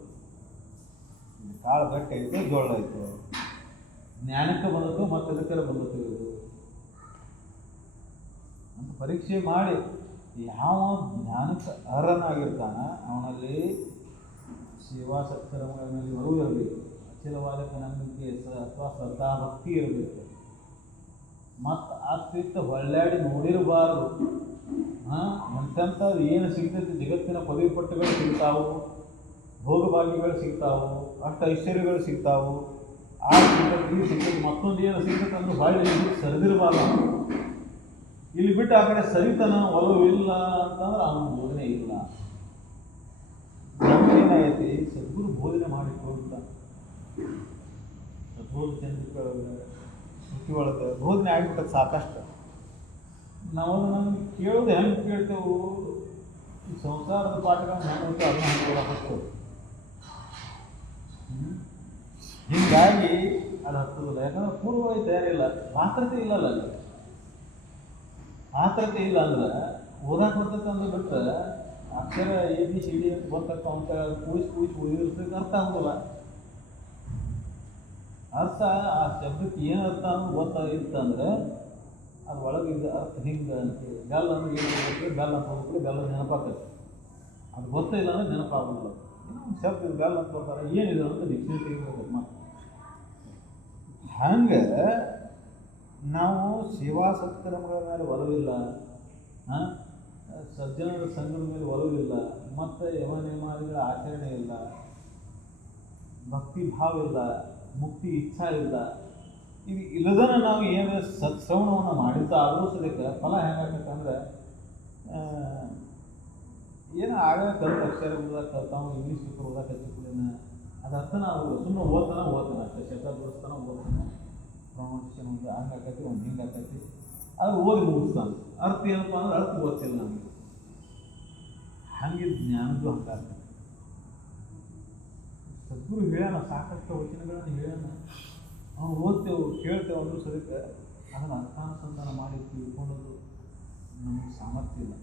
ಕಾಳು ಗಟ್ಟಿ ಐತೆ, ಜೋಳ ಐತೆ, ಜ್ಞಾನಕ್ಕೆ ಬಂದದ್ದು ಮತ್ತು ಎದಕ್ಕರ ಬಂದದ್ದು ಇದು ಅಂತ ಪರೀಕ್ಷೆ ಮಾಡಿ ಯಾವ ಜ್ಞಾನಕ್ಕೆ ಅರ್ಹನಾಗಿರ್ತಾನ ಅವನಲ್ಲಿ ಸೇವಾ ಸತ್ಕರ್ಮಗಳಲ್ಲಿ ಒಲವು ಇರಬೇಕು, ಅಚಲವಾದ ನಂಬಿಕೆ ಅಥವಾ ಶ್ರದ್ಧಾ ಭಕ್ತಿ ಇರಬೇಕು, ಮತ್ತು ಅತ್ತಿತ್ತ ಹೊಳ್ಳಾಡಿ ನೋಡಿರಬಾರ್ದು. ಎಂಥದ್ದು ಏನು ಸಿಗ್ತೈತಿ, ಜಗತ್ತಿನ ಪದವಿ ಪಟ್ಟಗಳು ಸಿಗ್ತಾವು, ಭೋಗಭಾಗ್ಯಗಳು ಸಿಗ್ತಾವು, ಅಷ್ಟ ಐಶ್ವರ್ಯಗಳು ಸಿಗ್ತಾವು, ಆ ಸಿಗ್ತೈತಿ ಈ ಸಿಗ್ತೈತಿ, ಮತ್ತೊಂದು ಏನು ಸಿಗ್ತೈತೆ ಅಂದ್ರೆ ಹೊಳ್ಳಿ ಸರಿದಿರಬಾರ್ದು. ಇಲ್ಲಿ ಬಿಟ್ಟು ಆ ಕಡೆ ಸರಿತನ ಒಲವು ಇಲ್ಲ ಅಂತಂದ್ರೆ ಅವನ ಬೋಧನೆ ಇಲ್ಲ. ಏನಾಗೈತಿ, ಸದ್ಗುರು ಬೋಧನೆ ಮಾಡಿ ಹೋಗ್ತಾ ಸದ್ಬೋಧ ಚಂದ್ರಿಕೆ ಒಳಗೆ ಬೋಧನೆ ಆಗ್ಬಿಟ್ಟದ್ದು ಸಾಕಷ್ಟು. ನಾವು ನಮ್ಗೆ ಕೇಳೋದು ಹೆಂಗೆ ಕೇಳ್ತೇವೆ, ಈ ಸಂಸಾರದ ಪಾಠಗಳನ್ನ ಹೆಂಗೆ ಅದನ್ನ ಹಂಗೆ ಹತ್ತೋದು. ಹೀಗಾಗಿ ಅದು ಹತ್ತೋದಿಲ್ಲ. ಯಾಕಂದ್ರೆ ಪೂರ್ವವಾಗಿ ತಯಾರಿಲ್ಲ, ಆತರತೆ ಇಲ್ಲಲ್ಲ. ಅಲ್ಲಿ ಆತರತೆ ಇಲ್ಲ ಅಂದ್ರೆ ಓದಾಕ ಬರ್ತೈತೆ ಅಂದ್ರೆ ಬಿಟ್ಟರೆ ಅಕ್ಷರ ABCD ಅಂತ ಬರ್ತಕ್ಕ ಅಂತ ಕೂಡಿಸಿ ಉಳಿದಿರ್ತಕ್ಕೆ ಅರ್ಥ ಆಗೋದಿಲ್ಲ. ಅರ್ಥ ಆ ಶಬ್ದಕ್ಕೆ ಏನು ಅರ್ಥ ಅನ್ನೋದು ಗೊತ್ತಾಗಿತ್ತಂದ್ರೆ ಅದು ಒಳಗಿದ್ದ ಅರ್ಥ ಹಿಂಗೆ ಅಂತೇಳಿ. ಬೆಲ್ಲ ಅಂದ್ರೆ ಏನು ಹೋಗ್ತದೆ, ಬೆಲ್ಲ ಅಂತ ಹೋಗ್ತದೆ, ಬೆಲ್ಲ ನೆನಪಾಗ್ತದೆ. ಅದು ಗೊತ್ತಿಲ್ಲ ಅಂದ್ರೆ ನೆನಪಾಗೋದಿಲ್ಲ. ಏನೋ ಒಂದು ಶಬ್ದ ಬೆಲ್ಲ ಅಂತ ಬರ್ತಾರೆ, ಏನಿದೆ ಅಂತ ಡಿಕ್ಷನರಿ ತೆಗಿಬೇಕು. ಮತ್ತು ಹಂಗೆ ನಾವು ಸೇವಾ ಸತ್ಕರ್ಮಗಳ ಮೇಲೆ ಒಲವಿಲ್ಲ, ಸಜ್ಜನರ ಸಂಘದ ಮೇಲೆ ಒಲವಿಲ್ಲ, ಮತ್ತು ಯಮನಿಯಮಾದಿಗಳ ಆಚರಣೆ ಇಲ್ಲ, ಭಕ್ತಿ ಭಾವ ಇಲ್ಲ, ಮುಕ್ತಿ ಇಚ್ಛಾ ಇಲ್ಲ. ಇದು ಇಲ್ಲದನ್ನ ನಾವು ಏನು ಸತ್ಶ್ರವಣವನ್ನು ಮಾಡಿದ್ದು ಆದರೂ ಸದ್ಯಕ್ಕೆ ಫಲ ಹೆಂಗಾಗಬೇಕಂದ್ರೆ ಏನು ಆಗ ಕಲ್ತು ಅಕ್ಷರ ಓದಕ್ಕೆ ಕಲ್ತಾವ, ಇಂಗ್ಲೀಷ್ ಪೇಪರ್ ಓದಕ್ಕೆ ಹಚ್ಚಿದ್ದೇನೆ, ಅದು ಅರ್ಥನ ಅವರು ಸುಮ್ಮನೆ ಓದ್ತಾನೆ ಅಷ್ಟೇ, ಶಬ್ದ ಬಿಡಿಸ್ತಾನೆ ಓದ್ತಾನೆ, ಪ್ರೊನೌನ್ಸಿಯೇಷನ್ ಒಂದು ಹಂಗೆ ಆಕೈತಿ, ಒಂದು ಹಿಂಗೆ ಆಕೈತಿ, ಅದು ಓದಿ ಮುಗಿಸ್ತಾನೆ. ಅರ್ಥ ಏನಪ್ಪ ಅಂದ್ರೆ ಅರ್ಥ ಗೊತ್ತಿಲ್ಲ ನಮಗೆ. ಹಂಗಿದ್ದು ಜ್ಞಾನದ್ದು ಹಂಗಾಗ್ತದೆ. ಸದ್ಗುರು ಹೇಳ್ಯಾನ, ಸಾಕಷ್ಟು ವಚನಗಳನ್ನು ಹೇಳ್ಯಾನ, ಅವ್ನು ಓದ್ತೇವೆ ಕೇಳ್ತೇವೆ ಅಂದ್ರೂ ಸದ್ಯಕ್ಕೆ ಅದನ್ನು ಅರ್ಥಾನುಸಂಧಾನ ಮಾಡಿ ತಿಳ್ಕೊಳ್ಳೋದು ನಮಗೆ ಸಾಮರ್ಥ್ಯ ಇಲ್ಲ.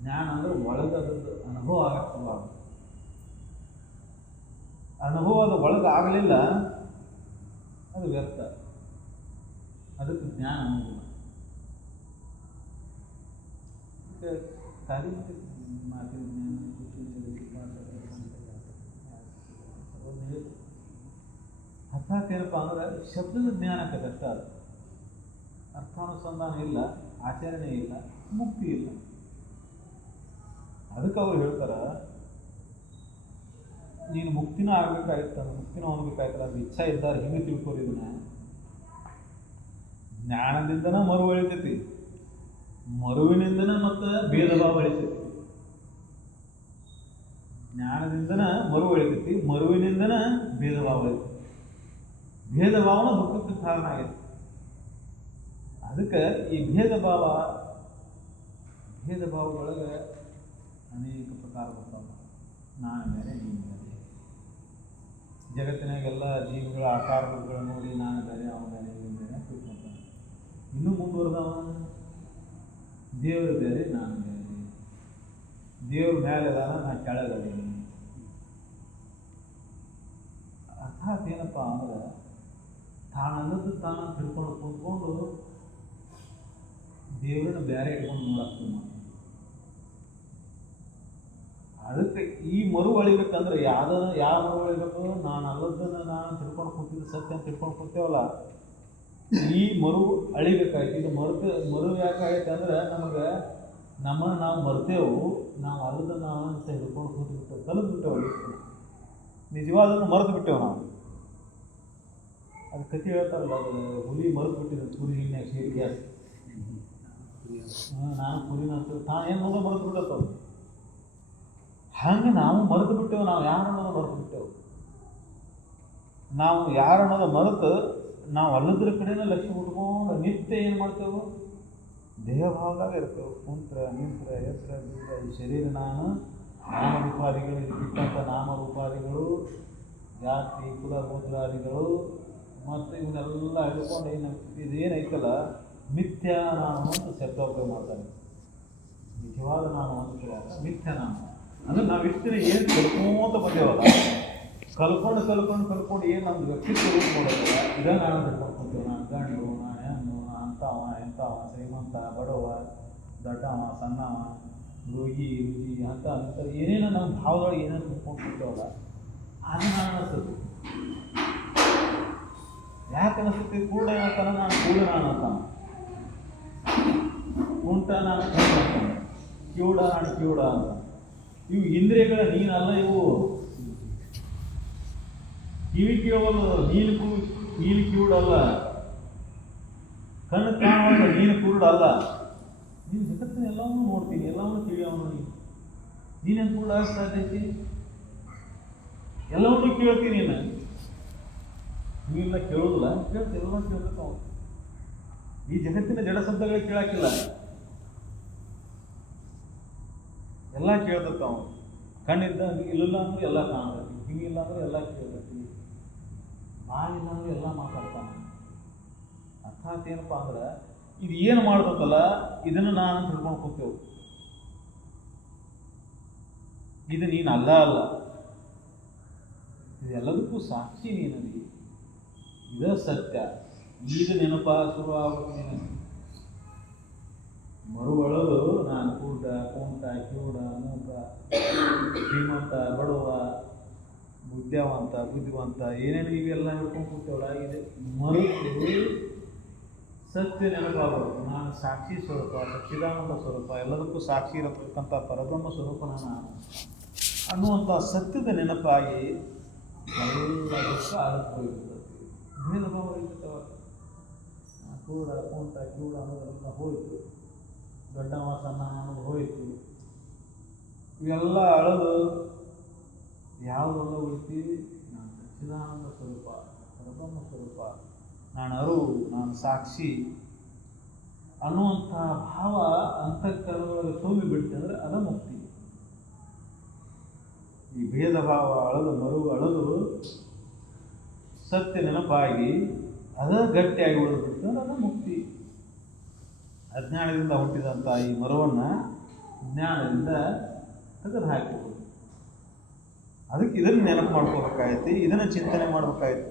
ಜ್ಞಾನ ಅಂದರೆ ಒಳಗೆ ಅದರದ್ದು ಅನುಭವ ಆಗಲ್ಲ. ಅನುಭವ ಅದು ಒಳಗೆ ಆಗಲಿಲ್ಲ ಅದು ವ್ಯರ್ಥ, ಅದಕ್ಕೆ ಜ್ಞಾನ ಅನ್ನೋದಿಲ್ಲ. ಮಾತಿನ ಅರ್ಥಾತ್ ಏನಪ್ಪ ಅಂದ್ರೆ ಶಬ್ದದ ಜ್ಞಾನಕ್ಕೆ ಕಷ್ಟ, ಅದು ಅರ್ಥಾನುಸಂಧಾನ ಇಲ್ಲ, ಆಚರಣೆ ಇಲ್ಲ, ಮುಕ್ತಿ ಇಲ್ಲ. ಅದಕ್ಕೆ ಅವ್ರು ಹೇಳ್ತಾರ, ನೀನು ಮುಕ್ತಿನ ಆಗ್ಬೇಕಾಯ್ತಂದ್ರೆ, ಮುಕ್ತಿನ ಹೊಂದಬೇಕಾಯ್ತಲ್ಲ, ಅದು ಇಚ್ಛಾ ಇದ್ದಾರೆ ಹಿಂಗೆ ತಿಳ್ಕೊರಿ. ಇದನ್ನ ಜ್ಞಾನದಿಂದನ ಮರು ಅಳಿತೈತಿ, ಮರುವಿನಿಂದನ ಮತ್ತು ಭೇದ ಭಾವ ಅಳಿತೈತಿ. ಜ್ಞಾನದಿಂದನ ಮರು ಅಳಿತೈತಿ, ಮರುವಿನಿಂದನ ಭೇದ ಭಾವ ಅಳಿತೈತಿ. ಭೇದ ಭಾವನ ದುಃಖಕ್ಕೆ ಕಾರಣ ಆಗೈತಿ. ಅದಕ್ಕೆ ಈ ಭೇದ ಭಾವದೊಳಗೆ ಅನೇಕ ಪ್ರಕಾರ ಬರ್ತಾವ. ನಾನು ಬೇರೆ, ನೀನು ಬೇರೆ. ಜಗತ್ತಿನಾಗೆಲ್ಲ ಜೀವಿಗಳ ಆಕಾರಗಳು ನೋಡಿ ನಾನು ಬೇರೆ, ಅವನು ಬೇರೆ, ಇವನು ಬೇರೆ ತಿಳ್ಕೊತಾನೆ. ಇನ್ನೂ ಮುಂದುವರೆದವ ದೇವರು ಬೇರೆ, ನಾನು ಬೇರೆ. ದೇವ್ರ ಮೇಲೆ ಅದಾನ, ನಾನು ಕೆಳಗದೀನಿ. ಅರ್ಥಾತ್ ಏನಪ್ಪ ಅಂದ್ರೆ ತಾನಲ್ಲದ್ದು ತಾನು ತಿಳ್ಕೊಂಡು ಕೂತ್ಕೊಂಡು ದೇವರನ್ನ ಬೇರೆ ಇಟ್ಕೊಂಡು ನೋಡಕ್ಕೆ ಮಾಡಿ. ಅದಕ್ಕೆ ಈ ಮರು ಅಳಿಬೇಕಂದ್ರೆ ಯಾವ ಮರು ಅಳಿಬೇಕು, ನಾನು ಅಲ್ಲದನ್ನು ನಾನು ತಿಳ್ಕೊಂಡು ಕೂತಿದ್ದು ಸತ್ಯ ಅಂತ ತಿಳ್ಕೊಂಡು ಕೂತೇವಲ್ಲ, ಈ ಮರು ಅಳಿಬೇಕಾಯ್ತು. ಇದು ಮರು ಯಾಕಾಗೈತೆ ಅಂದ್ರೆ ನಮಗೆ ನಮ್ಮನ್ನು ನಾವು ಮರ್ತೇವು, ನಾವು ಅಲ್ಲದನ್ನು ನಾವು ಅಂತ ಹಿಡ್ಕೊಂಡು ಕೂತ್ಬಿಟ್ಟೇವೆ, ಕಲಿತು ಬಿಟ್ಟೇವೆ. ನಿಜವಾದನ್ನು ಮರೆತು ಬಿಟ್ಟೇವೆ ನಾವು. ಅದು ಕತೆ ಹೇಳ್ತಾರಲ್ಲ, ಅದು ಹುಲಿ ಮರೆತು ಬಿಟ್ಟಿದ್ದು ಕುರಿ ಹಿಂಗೆ ಸೇರಿ ಗ್ಯಾಸ್. ನಾನು ಕುರಿನ ಅಂತ ತಾನು ಏನು ಅನ್ನೋದು ಮರೆತು ಬಿಟ್ಟತ್ತವು. ಹಂಗೆ ನಾವು ಮರೆತು ಬಿಟ್ಟೆವು, ನಾವು ಯಾರು ಅನ್ನೋದು ಮರೆತು ಬಿಟ್ಟೆವು. ನಾವು ಯಾರು ಅನ್ನೋದು ಮರೆತು ನಾವು ಅಲ್ಲದ್ರ ಕಡೆನೇ ಲಕ್ಷ್ಯ ಬಿಟ್ಕೊಂಡು ನಿತ್ಯ ಏನು ಮಾಡ್ತೇವೆ, ದೇಹ ಭಾವದಾಗ ಇರ್ತೇವೆ. ಕುಂತ್ರ ನಿಂತ್ರ ಎತ್ತರ ಬಿದ್ದ ಈ ಶರೀರ ನಾನು ನಾಮರೂಪಾದಿಗಳು, ಇದಕ್ಕಿಟ್ಟಂಥ ನಾಮರೂಪಾದಿಗಳು, ಜಾತಿ ಕುಲ ಗೋತ್ರಾದಿಗಳು ಮತ್ತು ಇವನ್ನೆಲ್ಲ ಹಿಡ್ಕೊಂಡು ಇದೇನೈತಲ್ಲ ಮಿಥ್ಯಾ ನಾನು ಅಂತ ಶಬ್ದೋಪಯೋಗ ಮಾಡ್ತಾರೆ. ನಿಜವಾದ ನಾನು ಅಂತ ಮಿಥ್ಯಾ ನಾನು ಅಂದರೆ ನಾವು ಇಷ್ಟಿನ ಏನು ಕಲ್ಕೋತ ಬಂದೇವಲ್ಲ, ಕಲ್ಕೊಂಡು ಏನು ನಮ್ದು ವ್ಯಕ್ತಿತ್ವ ರೂಪ ಮಾಡೋದಲ್ಲ, ಇದನ್ನು ನಾನು ತಿಳ್ಕೊಂಡ್ಕೊಂತೀವಿ. ನಾನು ಗಂಡು, ನಾನು ಹೆಣ್ಣು, ಅಂಥವ ಎಂಥವ, ಶ್ರೀಮಂತ ಬಡವ, ದೊಡ್ಡವ ಸಣ್ಣವ, ರೋಗಿ ರುಚಿ ಅಂತ ಏನೇನೋ ನಮ್ಮ ಭಾವದೊಳಗೆ ಏನೇನು ತಿಳ್ಕೊಂಡ್ಬಿಡ್ತೇವಲ್ಲ ಅದು ನಾನು ಅನಿಸ್ತದೆ. ಯಾಕೆ ಅನಿಸುತ್ತೆ? ಕೂಡ ಏನಂತಾನೆ ನಾನು ಕೂಡ ನಾನು ಅಂತಾನೆ, ಕುಂಟ ನಾನು ಕುಂಟ ಅಂತಾನೆ, ಕಿವುಡ ನಾನು ಕಿವುಡ ಅಂತ. ಇವು ಇಂದ್ರಿಯಗಳ ನೀನಲ್ಲ, ಇವು ಕಿವಿ ಕೇಳೋಲ್ಲ, ನೀನು ಕಿವುಡಲ್ಲ, ಕಣ್ಣು ಕಾಣುವಲ್ಲ, ನೀನು ಕುರುಡಲ್ಲ. ನೀನು ಜಗತ್ತಿನ ಎಲ್ಲವನ್ನೂ ನೋಡ್ತೀನಿ, ಎಲ್ಲವನ್ನೂ ತಿಳಿಯವನು. ನೀನೇನು ಕುರುಡ ಸಾಧ್ಯತೆ? ಎಲ್ಲವನ್ನೂ ಕೇಳ್ತೀನಿ. ನೀವೆಲ್ಲ ಕೇಳೋದಿಲ್ಲ, ಕೇಳ್ತೀವಿ, ಎಲ್ಲ ಕೇಳ್ಬೇಕು. ಈ ಜಗತ್ತಿನ ಜಡ ಶಬ್ದಗಳಿಗೆ ಕೇಳಾಕಿಲ್ಲ, ಎಲ್ಲ ಕೇಳ್ತಾವ. ಕಣ್ಣಿದ್ದ ಇಲ್ಲಿಲ್ಲ ಅಂದ್ರೆ ಎಲ್ಲ ಕಾಣ್ತೈತಿ, ಕಿವಿ ಇಲ್ಲ ಅಂದ್ರೆ ಎಲ್ಲ ಕೇಳ್ತೈತಿ, ಬಾಯಿಲ್ಲ ಅಂದ್ರೆ ಎಲ್ಲ ಮಾತಾಡ್ತಾನೆ. ಅರ್ಥಾತ್ ಏನಪ್ಪ ಅಂದ್ರೆ ಇದು ಏನು ಮಾಡ್ಬೇಕಲ್ಲ ಇದನ್ನು ನಾನು ತಿಳ್ಕೊಂಡು ಕೂತೇವು. ಇದು ನೀನು ಅಲ್ಲ, ಇದೆಲ್ಲದಕ್ಕೂ ಸಾಕ್ಷಿ ನೀನಲ್ಲಿ. ಇದ ಸತ್ಯ. ಈಗ ನೆನಪ ಶುರು ಆಗುತ್ತೆ. ಮರುವಳದು ನಾನು ಕೂಟ ಕುಂಟ ಕಿವುಡ ಮೂಕ ಶ್ರೀಮಂತ ಬಡವ ಬುದ್ಧಿವಂತ ಬುದ್ಧಿವಂತ ಏನೇನು ಇವೆಲ್ಲ ಹಿಡ್ಕೊಂಡು ಕೂತೇವಲ್ಲ, ಇದೆ ಮರುತು ಸತ್ಯ ನೆನಪಾಗಬೇಕು. ನಾನು ಸಾಕ್ಷಿ ಸ್ವರೂಪ, ಸಚ್ಚಿದಾನಂದ ಸ್ವರೂಪ, ಎಲ್ಲದಕ್ಕೂ ಸಾಕ್ಷಿ ಇರತಕ್ಕಂಥ ಪರಬ್ರಹ್ಮ ಸ್ವರೂಪ ನಾನು ಅನ್ನುವಂಥ ಸತ್ಯದ ನೆನಪಾಗಿ ಎಲ್ಲದಕ್ಕೂ ಆಳಕ್ಕೆ ಭೇದ ಭಾವ ಇರ್ತವೆ. ಕೂಡ ಕುಂಟ ಕಿವುಡ ಅನ್ನೋದೆಲ್ಲ ಹೋಯಿತು, ದೊಡ್ಡವ ಸಣ್ಣ ಅನ್ನೋದು ಹೋಯಿತು. ಇವೆಲ್ಲ ಅಳದು ಯಾವುದೆಲ್ಲ ಉಳಿತೀವಿ? ನಾನು ಸಚ್ಚಿದಾನಂದ ಸ್ವರೂಪ, ಪರಬ್ರಹ್ಮ ಸ್ವರೂಪ, ನಾನು ಅರಿವು, ನಾನು ಸಾಕ್ಷಿ ಅನ್ನುವಂಥ ಭಾವ ಅಂತಃಕರಣದೊಳಗೆ ತುಂಬಿ ಬಿಡ್ತೆ ಅಂದರೆ ಅದ ಮುಕ್ತಿ. ಈ ಭೇದ ಭಾವ ಅಳದು ಅಳದು ಸತ್ಯ ನೆನಪಾಗಿ ಅದ ಗಟ್ಟಿಯಾಗಿ ಉಳಿದ್ಬಿಡ್ತು ಅಂದ್ರೆ ಅದ ಮುಕ್ತಿ. ಅಜ್ಞಾನದಿಂದ ಹುಟ್ಟಿದಂಥ ಈ ಮರವನ್ನು ಜ್ಞಾನದಿಂದ ತೆಗೆದು ಹಾಕಿಬೋದು. ಅದಕ್ಕೆ ಇದನ್ನು ನೆನಪು ಮಾಡ್ಕೋಬೇಕಾಯ್ತು, ಇದನ್ನು ಚಿಂತನೆ ಮಾಡ್ಬೇಕಾಯ್ತು.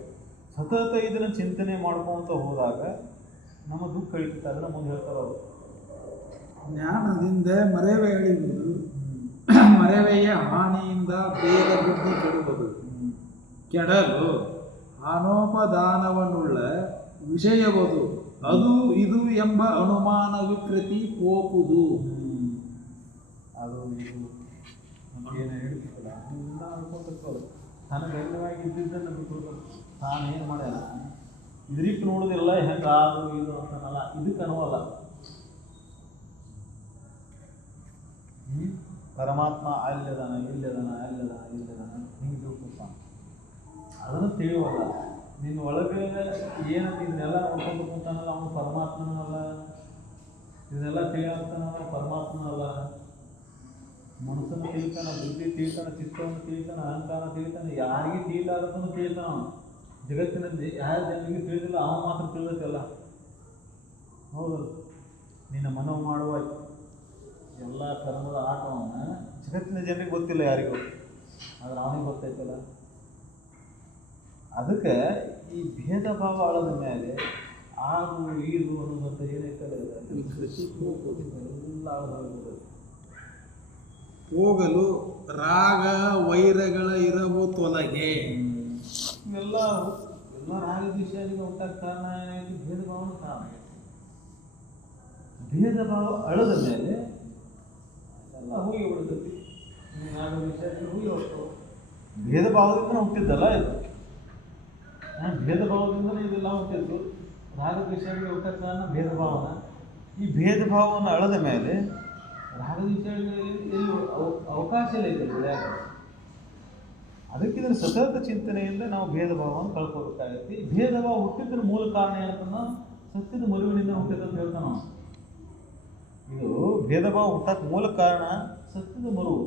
ಸತತ ಇದನ್ನು ಚಿಂತನೆ ಮಾಡ್ಕೊಂತ ಹೋದಾಗ ನಮ್ಮ ದುಃಖ ಕಳೀತದೆ. ಅದನ್ನು ಮುಂದೆ ಹೇಳ್ತಾರೆ ಅವರು. ಜ್ಞಾನದಿಂದ ಮರೆವೆ ಎಳೆಯುವುದು, ಮರೆವೆಯ ಹಾನಿಯಿಂದ ಭೇದ ಬುದ್ಧಿ ಕೆಡುವುದು, ಕೆಡಲು ಅನೋಪದಾನವನ್ನುಳ್ಳ ವಿಷಯವದು ಅದು ಇದು ಎಂಬ ಅನುಮಾನ ವಿಕೃತಿ ಪೋಪುದು. ಅದು ಇದು ನಮಗೇನು ಹೇಳ್ತಿಲ್ಲ, ಅದರಿಂದ ಅನ್ಕೊಂಡಿರ್ತಾರೆ. ತನಗೆ ಎಲ್ಲವಾಗಿ ಇದ್ದಿದ್ದನ್ನು ಬಿಟ್ಟು ತಾನೇನು ಮಾಡ್ಯಾನ ಇದಕ್ಕೆ ನೋಡೋದಿಲ್ಲ, ಹೆಂಗೆ ಅದು ಇದು ಅಂತನಲ್ಲ, ಇದಕ್ಕೆ ಅನ್ನುವಲ್ಲ. ಪರಮಾತ್ಮ ಅಲ್ಲದನ ಇಲ್ಲದನ ಹಿಂಗೆ ತಿಳ್ಕೊತಾನೆ. ಅದನ್ನು ತಿಳಿಯುವಲ್ಲ. ನಿನ್ನ ಒಳಗೆ ಏನು ಇದನ್ನೆಲ್ಲ ನೋಡ್ಕೊಂಡು ಕೂತಾನಲ್ಲ ಅವನು ಪರಮಾತ್ಮನಲ್ಲ, ಇದನ್ನೆಲ್ಲ ತಿಳಿಯಾಗ್ತಾನಲ್ಲ ಪರಮಾತ್ಮನಲ್ಲ. ಮನಸ್ಸನ್ನು ತಿಳಿತಾನ, ಬುದ್ಧಿ ತಿಳಿತಾನ, ಚಿತ್ತವನ್ನು ತಿಳಿತಾನ, ಅಹಂಕಾರ ತಿಳಿತಾನೆ, ಯಾರಿಗೆ ತಿಳಿಲಾರದನ್ನು ತಿಳಿತಾನ. ಅವನು ಜಗತ್ತಿನಲ್ಲಿ ಯಾರ ಜನರಿಗೆ ತಿಳಿದಿಲ್ಲ, ಅವನು ಮಾತ್ರ ತಿಳಿದತ್ತಲ್ಲ. ಹೌದಲ್ಲ? ನಿನ್ನ ಮನೋ ಮಾಡುವ ಎಲ್ಲ ಕರ್ಮದ ಆಟವನ್ನು ಜಗತ್ತಿನ ಜನರಿಗೆ ಗೊತ್ತಿಲ್ಲ ಯಾರಿಗೂ, ಆದ್ರೆ ಅವನಿಗೆ ಗೊತ್ತೈತಲ್ಲ. ಅದಕ್ಕೆ ಈ ಭೇದ ಭಾವ ಆಳದ ಮೇಲೆ ಆರು ಈರು ಅನ್ನೋದಂತ ಏನೈತಲ್ಲ ಎಲ್ಲ ಆಳದ ಹೋಗಲು ರಾಗ ವೈರಗಳ ಇರವು ತೊಲಗೆ. ಇವೆಲ್ಲ ರಾಗ ವಿಷಯಗಳಿಗೆ ಉಂಟಾಗ ಕಾರಣ ಏನಾಯ್ತು? ಭೇದ ಭಾವನ ಕಾರಣ. ಭೇದ ಭಾವ ಅಳದ ಮೇಲೆ ಎಲ್ಲ ಹೋಗಿ ಬಿಡ್ತೈತಿ. ರಾಗ ವಿಷಯಕ್ಕೆ ಹೋಗಿ ಹೋಗ್ತಾವೆ. ಭೇದ ಭಾವದಿಂದ ಹುಟ್ಟಿದ್ದಲ್ಲ ಇದು. ಭೇದ ಭಾವದಿಂದಲೇ ಇದೆಲ್ಲ ಹುಟ್ಟಿದ್ದು. ರಾಗದ್ವೇಷಗಳಿಗೆ ಹುಟ್ಟಕ್ಕೆ ಕಾರಣ ಭೇದ ಭಾವನ. ಈ ಭೇದ ಭಾವವನ್ನು ಅಳದ ಮೇಲೆ ರಾಗದ್ವೇಷಗಳಿಗೆ ಎಲ್ಲಿ ಅವಕಾಶ ಇಲ್ಲ ಇದೆ ಬೆಳೆಯಾಗ. ಅದಕ್ಕಿದ್ರೆ ಸತತ ಚಿಂತನೆಯಿಂದ ನಾವು ಭೇದ ಭಾವವನ್ನು ಕಳ್ಕೋಬೇಕಾಗತ್ತೆ. ಭೇದ ಭಾವ ಹುಟ್ಟಿದ್ರ ಮೂಲ ಕಾರಣ ಏನಂತಂದ್ರೆ ಸತ್ಯದ ಮರುವಿನಿಂದ ಹುಟ್ಟಿದ ಅಂತ ಹೇಳ್ತಾನ ನಾವು. ಇದು ಭೇದ ಭಾವ ಹುಟ್ಟಕ್ಕೆ ಮೂಲ ಕಾರಣ ಸತ್ಯದ ಮರುವು.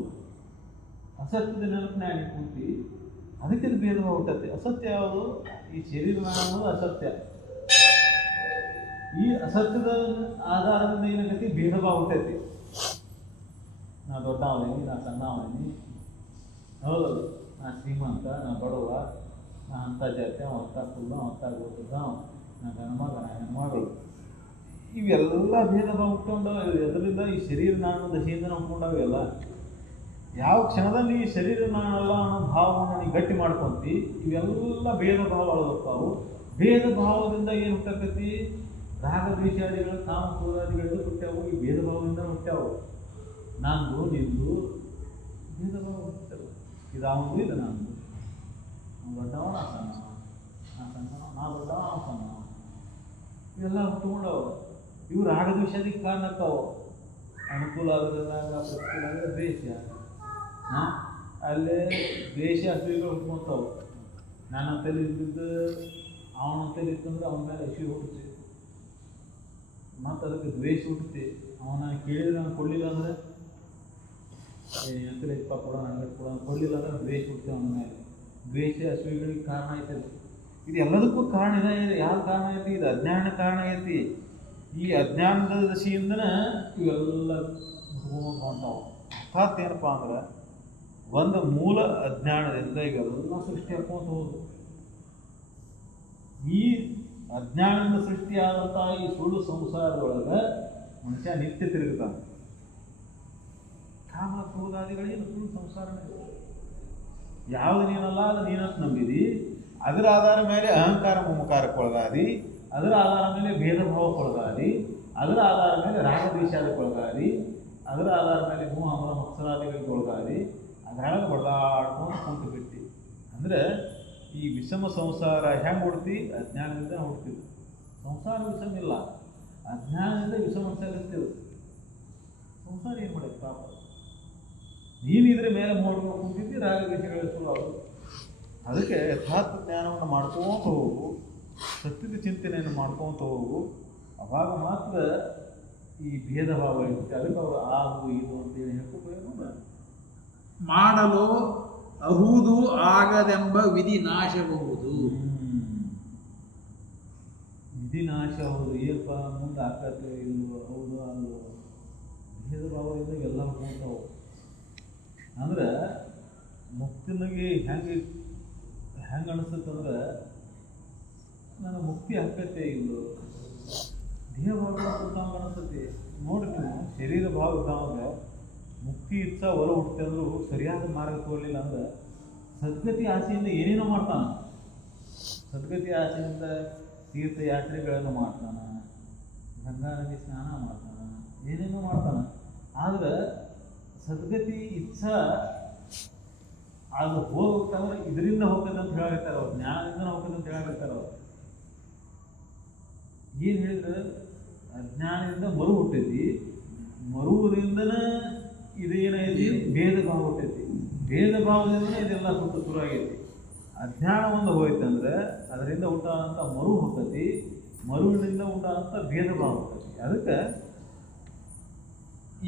ಅಸತ್ಯದ ನೆನಪಿನಾಗ ಕೂತಿ ಅದಕ್ಕಿಂತ ಭೇದ ಭಾವ ಹುಟ್ಟತ್ತೆ. ಅಸತ್ಯ ಯಾವುದು? ಈ ಶರೀರ ಅನ್ನೋದು ಅಸತ್ಯ. ಈ ಅಸತ್ಯದ ಆಧಾರದಿಂದ ಏನಾಗೈತಿ? ಭೇದ ಭಾವ ಹುಟ್ಟೈತಿ. ನಾ ದೊಡ್ಡವನೇನಿ, ನಾ ಸಣ್ಣವನೇನಿ, ಹೌದಲ್ಲ, ನಾ ಶ್ರೀಮಂತ, ನಾ ಬಡವ, ನಾ ಅಂಥ ಜಾತಿ, ಅವ ಅಂಥ ಕುಲ, ಅಂಥ ಗೊತ್ತದ, ನಾ ಗಣಮಗ, ನಾ ಹೆಣ್ಮಗಳು. ಇವೆಲ್ಲ ಭೇದ ಭಾವ ಹುಟ್ಕೊಂಡವ. ಅದರಿಂದ ಈ ಶರೀರ ನಾನು ದಶೆಯಿಂದ ಹುಟ್ಕೊಂಡವೆಲ್ಲ. ಯಾವ ಕ್ಷಣದಲ್ಲಿ ಈ ಶರೀರ ನಾನಲ್ಲ ಅನ್ನೋ ಭಾವವನ್ನು ನೀ ಗಟ್ಟಿ ಮಾಡ್ಕೊಂತಿ, ಇವೆಲ್ಲ ಭೇದ ಭಾವ ಅಳದಪ್ಪಾವು. ಭೇದ ಭಾವದಿಂದ ಏನು ಹುಟ್ಟಕತಿ? ರಾಗ ದ್ವೇಷಾದಿಗಳು, ಕಾಮ ಕ್ರೋಧಾದಿಗಳು ಹುಟ್ಟ್ಯಾವು. ಈ ಭೇದ ಭಾವದಿಂದ ಹುಟ್ಟ್ಯಾವು. ನಂದು ನಿಂದು ಭೇದ ಭಾವ ಹುಟ್ಟವು. ಇದು ಅವನು, ಇದು ನಂದು. ಅವ್ನು ದೊಡ್ಡವ, ನಾ ಸಣ್ಣವ, ನಾ ಸಣ್ಣವ, ನಾ ದೊಡ್ಡವ, ನಾವು ಸಣ್ಣವ. ಇವೆಲ್ಲ ಹುಟ್ಟುಕೊಂಡವು. ಇವು ರಾಗದ್ವೇಷಾದಿಗೆ ಕಾರಣಕ್ಕವು. ಅನುಕೂಲ ಆಗೋದ್ರಾಗ ಪ್ರತಿಕೂಲ ಅಂದರೆ ದ್ವೇಷ. ಅಲ್ಲೇ ದ್ವೇಷ ಹಸಿರುಗಳು ಹುಟ್ಕೊಂತಾವು. ನನ್ನಂತಲ್ಲಿ ಇದ್ದಿದ್ದು ಅವನಂತಲ್ಲಿ ಇತ್ತಂದ್ರೆ ಅವನ ಮೇಲೆ ಹಸಿರು ಹುಟ್ಟುತ್ತೆ. ಮತ್ತು ಅದಕ್ಕೆ ದ್ವೇಷ ಹುಟ್ಟುತ್ತೆ. ಅವನ ಕೇಳಿದ್ರೆ ನಾನು ಕೊಡಲಿಲ್ಲ ಅಂದರೆ ಎಂತಲೇ ಇಪ್ಪ ಕೊಡ, ನನಗೆ ಕೊಡ, ಕೊಡಲಿಲ್ಲ ಅಂದ್ರೆ ದ್ವೇಷ ಹುಟ್ಟುತ್ತೆ ಅವನ ಮೇಲೆ. ದ್ವೇಷ ಹಸಿರುಗಳಿಗೆ ಕಾರಣ ಐತದೆ. ಇದು ಎಲ್ಲದಕ್ಕೂ ಕಾರಣ ಇದೆ. ಯಾವ ಕಾರಣ ಐತಿ? ಇದು ಅಜ್ಞಾನ ಕಾರಣ ಐತಿ. ಈ ಅಜ್ಞಾನದ ದಶೆಯಿಂದನೇ ಇವೆಲ್ಲ ಹೊಂಟಾವು. ಅರ್ಥಾತ್ ಏನಪ್ಪ ಅಂದ್ರೆ ಒಂದು ಮೂಲ ಅಜ್ಞಾನದಿಂದ ಇವೆಲ್ಲ ಸೃಷ್ಟಿ ಹಾಕೋತ ಹೋದು. ಈ ಅಜ್ಞಾನದಿಂದ ಸೃಷ್ಟಿಯಾದಂಥ ಈ ಸುಳ್ಳು ಸಂಸಾರದೊಳಗೆ ಮನುಷ್ಯ ನಿತ್ಯ ತಿರುಗುತ್ತಾನೆ. ಕಾಮ ಕ್ರೋಧಾದಿಗಳೇನು ಸುಳ್ಳು ಸಂಸಾರನೇ. ಯಾವುದು ನೀನಲ್ಲ ಅದು ನೀನಂತ ನಂಬಿದಿ. ಅದರ ಆಧಾರ ಮೇಲೆ ಅಹಂಕಾರ ಮಮಕಾರಕ್ಕೊಳಗಾದಿ. ಅದರ ಆಧಾರ ಮೇಲೆ ಭೇದ ಭಾವಕ್ಕೊಳಗಾದಿ. ಅದರ ಆಧಾರ ಮೇಲೆ ರಾಗದ್ವೇಷಾದಕ್ಕೊಳಗಾದಿ. ಅದರ ಆಧಾರ ಮೇಲೆ ಮೋಹ ಮದ ಮತ್ಸರಾದಿಗಳಿಗೆ ಒಳಗಾದಿ. ಅದರೊಳಗೆ ಬಡದಾಡ್ಕೊಂಡು ಕುಂತು ಬಿಟ್ಟು. ಅಂದರೆ ಈ ವಿಷಮ ಸಂಸಾರ ಹೆಂಗೆ ಹುಡ್ತಿ? ಅಜ್ಞಾನದಿಂದ ಹುಡ್ತಿದ್ದು. ಸಂಸಾರ ವಿಷಮ ಇಲ್ಲ, ಅಜ್ಞಾನದಿಂದ ವಿಷಮ ಅನಿಸಾಗತ್ತಿಲ್ಲ. ಸಂಸಾರ ಏನು ಮಾಡೋದು ಪಾಪ? ನೀನು ಇದ್ರ ಮೇಲೆ ನೋಡ್ಕೊಂಡು ಕುಂತಿದ್ದಿ, ರಾಗದ್ವೇಷಗಳ ಶುರು ಆಗೋದು. ಅದಕ್ಕೆ ಯಥಾರ್ಥ ಜ್ಞಾನವನ್ನು ಮಾಡ್ಕೊತ ಹೋಗು, ಸತ್ಯದ ಚಿಂತನೆಯನ್ನು ಮಾಡ್ಕೊತ ಹೋಗು. ಅವಾಗ ಮಾತ್ರ ಈ ಭೇದ ಭಾವ ಇರುತ್ತೆ. ಅದಕ್ಕೆ ಅವರು ಆಗು ಇದು ಅಂತೇಳಿ ಹೇಳ್ಕೊಬೇಕು. ಮಾಡಲು ಅಹುದು ಆಗದೆಂಬ ವಿಧಿ ನಾಶಬಹುದು. ವಿಧಿ ನಾಶ ಹೌದು. ಏನಪ್ಪ ಮುಂದೆ ಆಕತ್ತೆ ಇಲ್ವೋ, ಹೌದು ಅಲ್ವೋ, ಭೇದ ಭಾವದಿಂದ ಎಲ್ಲ ಹೋಗ್ತಾವೆ. ಅಂದ್ರೆ ಮುಕ್ತಿನಿಗೆ ಹೆಂಗೆ ಅನಿಸುತ್ತಂದ್ರೆ ನನಗೆ ಮುಕ್ತಿ ಆಕತ್ತೆ ಇಲ್ಲೋ, ದೇಹ ಭಾವ ಇದ್ದಂಗೆ ಅನಿಸ್ತತಿ. ನೋಡಿ ನೀವು ಶರೀರ ಭಾವ ಇದ್ದಂಗೆ ಮುಕ್ತಿ ಇಚ್ಛಾ ಹೊರ ಹುಟ್ಟೆ ಅಂದರೂ ಸರಿಯಾದ ಮಾರ್ಗ ತೋರಲಿಲ್ಲ ಅಂದ್ರೆ ಸದ್ಗತಿ ಆಸೆಯಿಂದ ಏನೇನೋ ಮಾಡ್ತಾನೆ. ಸದ್ಗತಿ ಆಸೆಯಿಂದ ತೀರ್ಥಯಾತ್ರೆಗಳನ್ನು ಮಾಡ್ತಾನೆ, ಗಂಗಾ ನದಿ ಸ್ನಾನ ಮಾಡ್ತಾನೆ, ಏನೇನೋ ಮಾಡ್ತಾನೆ. ಆದ್ರೆ ಸದ್ಗತಿ ಇಚ್ಛಾ ಅದು ಹೋಗ್ಬೇಕಂದ್ರೆ ಇದರಿಂದ ಹೋಗ್ತದೆ ಅಂತ ಹೇಳಾಕತ್ತಾರ ಅವ್ರು. ಜ್ಞಾನದಿಂದ ಹೋಗ್ತದೆ ಅಂತ ಹೇಳಾಕತ್ತಾರ ಅವ್ರು. ಏನು ಹೇಳಿದ್ರೆ ಅಜ್ಞಾನದಿಂದ ಮರು ಹುಟ್ಟೈತಿ, ಮರುವಿನಿಂದನೇ ಇದೇನೈತಿ? ಭೇದ ಭಾವ ಹುಟ್ಟೈತಿ. ಭೇದ ಭಾವದಿಂದನೇ ಇದೆಲ್ಲ ಹುಟ್ಟು ಶುರುವಾಗೈತಿ. ಅಜ್ಞಾನ ಒಂದು ಹೋಯ್ತಂದ್ರೆ ಅದರಿಂದ ಉಂಟಾದಂಥ ಮರು ಹೋಗ್ತೈತಿ, ಮರುವಿನಿಂದ ಉಂಟಾದಂಥ ಭೇದ ಭಾವ ಹೋಗ್ತೈತಿ. ಅದಕ್ಕೆ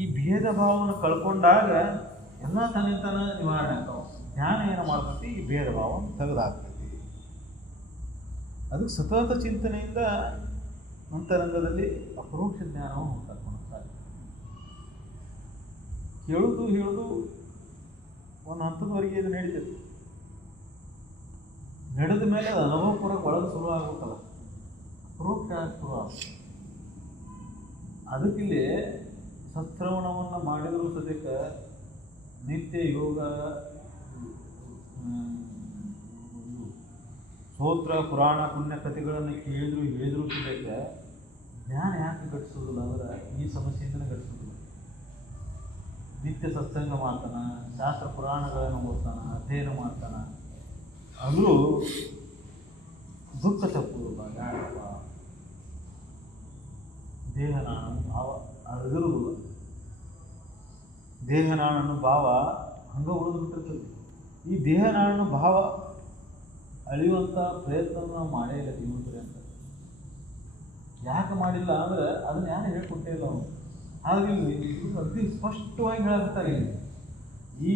ಈ ಭೇದ ಭಾವವನ್ನು ಕಳ್ಕೊಂಡಾಗ ಎಲ್ಲ ತನ್ನಿಂತಾನ ನಿವಾರಣೆ ಆಗ್ತಾವೆ. ಜ್ಞಾನ ಏನು ಮಾಡ್ತೈತಿ? ಈ ಭೇದ ಭಾವವನ್ನು ತೆಗೆದುಹಾಕ್ತೈತಿ. ಅದಕ್ಕೆ ಸತತ ಚಿಂತನೆಯಿಂದ ಅಂತರಂಗದಲ್ಲಿ ಅಪರೋಕ್ಷ ಜ್ಞಾನವನ್ನು ಉಂಟಾಗ್ತಾನೆ. ಹೇಳೋದು ಹೇಳೋದು ಒಂದು ಹಂತದವರೆಗೆ ಇದು ನಡೀತೈತಿ. ನಡೆದ ಮೇಲೆ ಅದು ಅನುಭವಪೂರ್ವಕ ಒಳಗೆ ಶುರು ಆಗ್ಬೇಕಲ್ಲ, ಅಪರೋಕ್ಷ ಶುರು ಆಗುತ್ತೆ. ಅದಕ್ಕಿಲ್ಲಿ ಸತ್ಶ್ರವಣವನ್ನು ಮಾಡಿದರೂ ಸದ್ಯಕ್ಕೆ ನಿತ್ಯ ಯೋಗ, ಸ್ತೋತ್ರ, ಪುರಾಣ, ಪುಣ್ಯ ಕಥೆಗಳನ್ನು ಹೇಳಿದ್ರು ಸದ್ಯಕ್ಕೆ ಜ್ಞಾನ ಯಾಕೆ ಘಟಿಸೋದಿಲ್ಲ ಅಂದ್ರೆ ಈ ಸಮಸ್ಯೆಯಿಂದಲೇ ಘಟಿಸೋದಿಲ್ಲ. ನಿತ್ಯ ಸತ್ಸಂಗ ಮಾಡ್ತಾನೆ, ಶಾಸ್ತ್ರ ಪುರಾಣಗಳನ್ನು ಓದ್ತಾನೆ, ಅಧ್ಯಯನ ಮಾಡ್ತಾನೆ, ಆದರೂ ದುಃಖ ತಪ್ಪುವುದಿಲ್ಲ. ಯಾಕಪ್ಪ? ದೇಹ ನಾನು ಭಾವ ಅಳದಿರುವುದಿಲ್ಲ. ದೇಹ ನಾನನ್ನು ಭಾವ ಹಂಗೆ ಉಳಿದು ಬಿಟ್ಟಿರ್ತದೆ. ಈ ದೇಹ ನಾನನ್ನು ಭಾವ ಅಳಿಯುವಂಥ ಪ್ರಯತ್ನ ನಾವು ಮಾಡೇ ಇಲ್ಲ ಜೀವನದಲ್ಲಿ ಅಂತ. ಯಾಕೆ ಮಾಡಿಲ್ಲ ಅಂದರೆ ಅದನ್ನ ಯಾರು ಹೇಳ್ಕೊಟ್ಟೇ ಇಲ್ಲ ಅವನು. ಆದರೆ ಇಲ್ಲಿ ಅತಿ ಸ್ಪಷ್ಟವಾಗಿ ಹೇಳಾಗ್ತಾರೆ, ಈ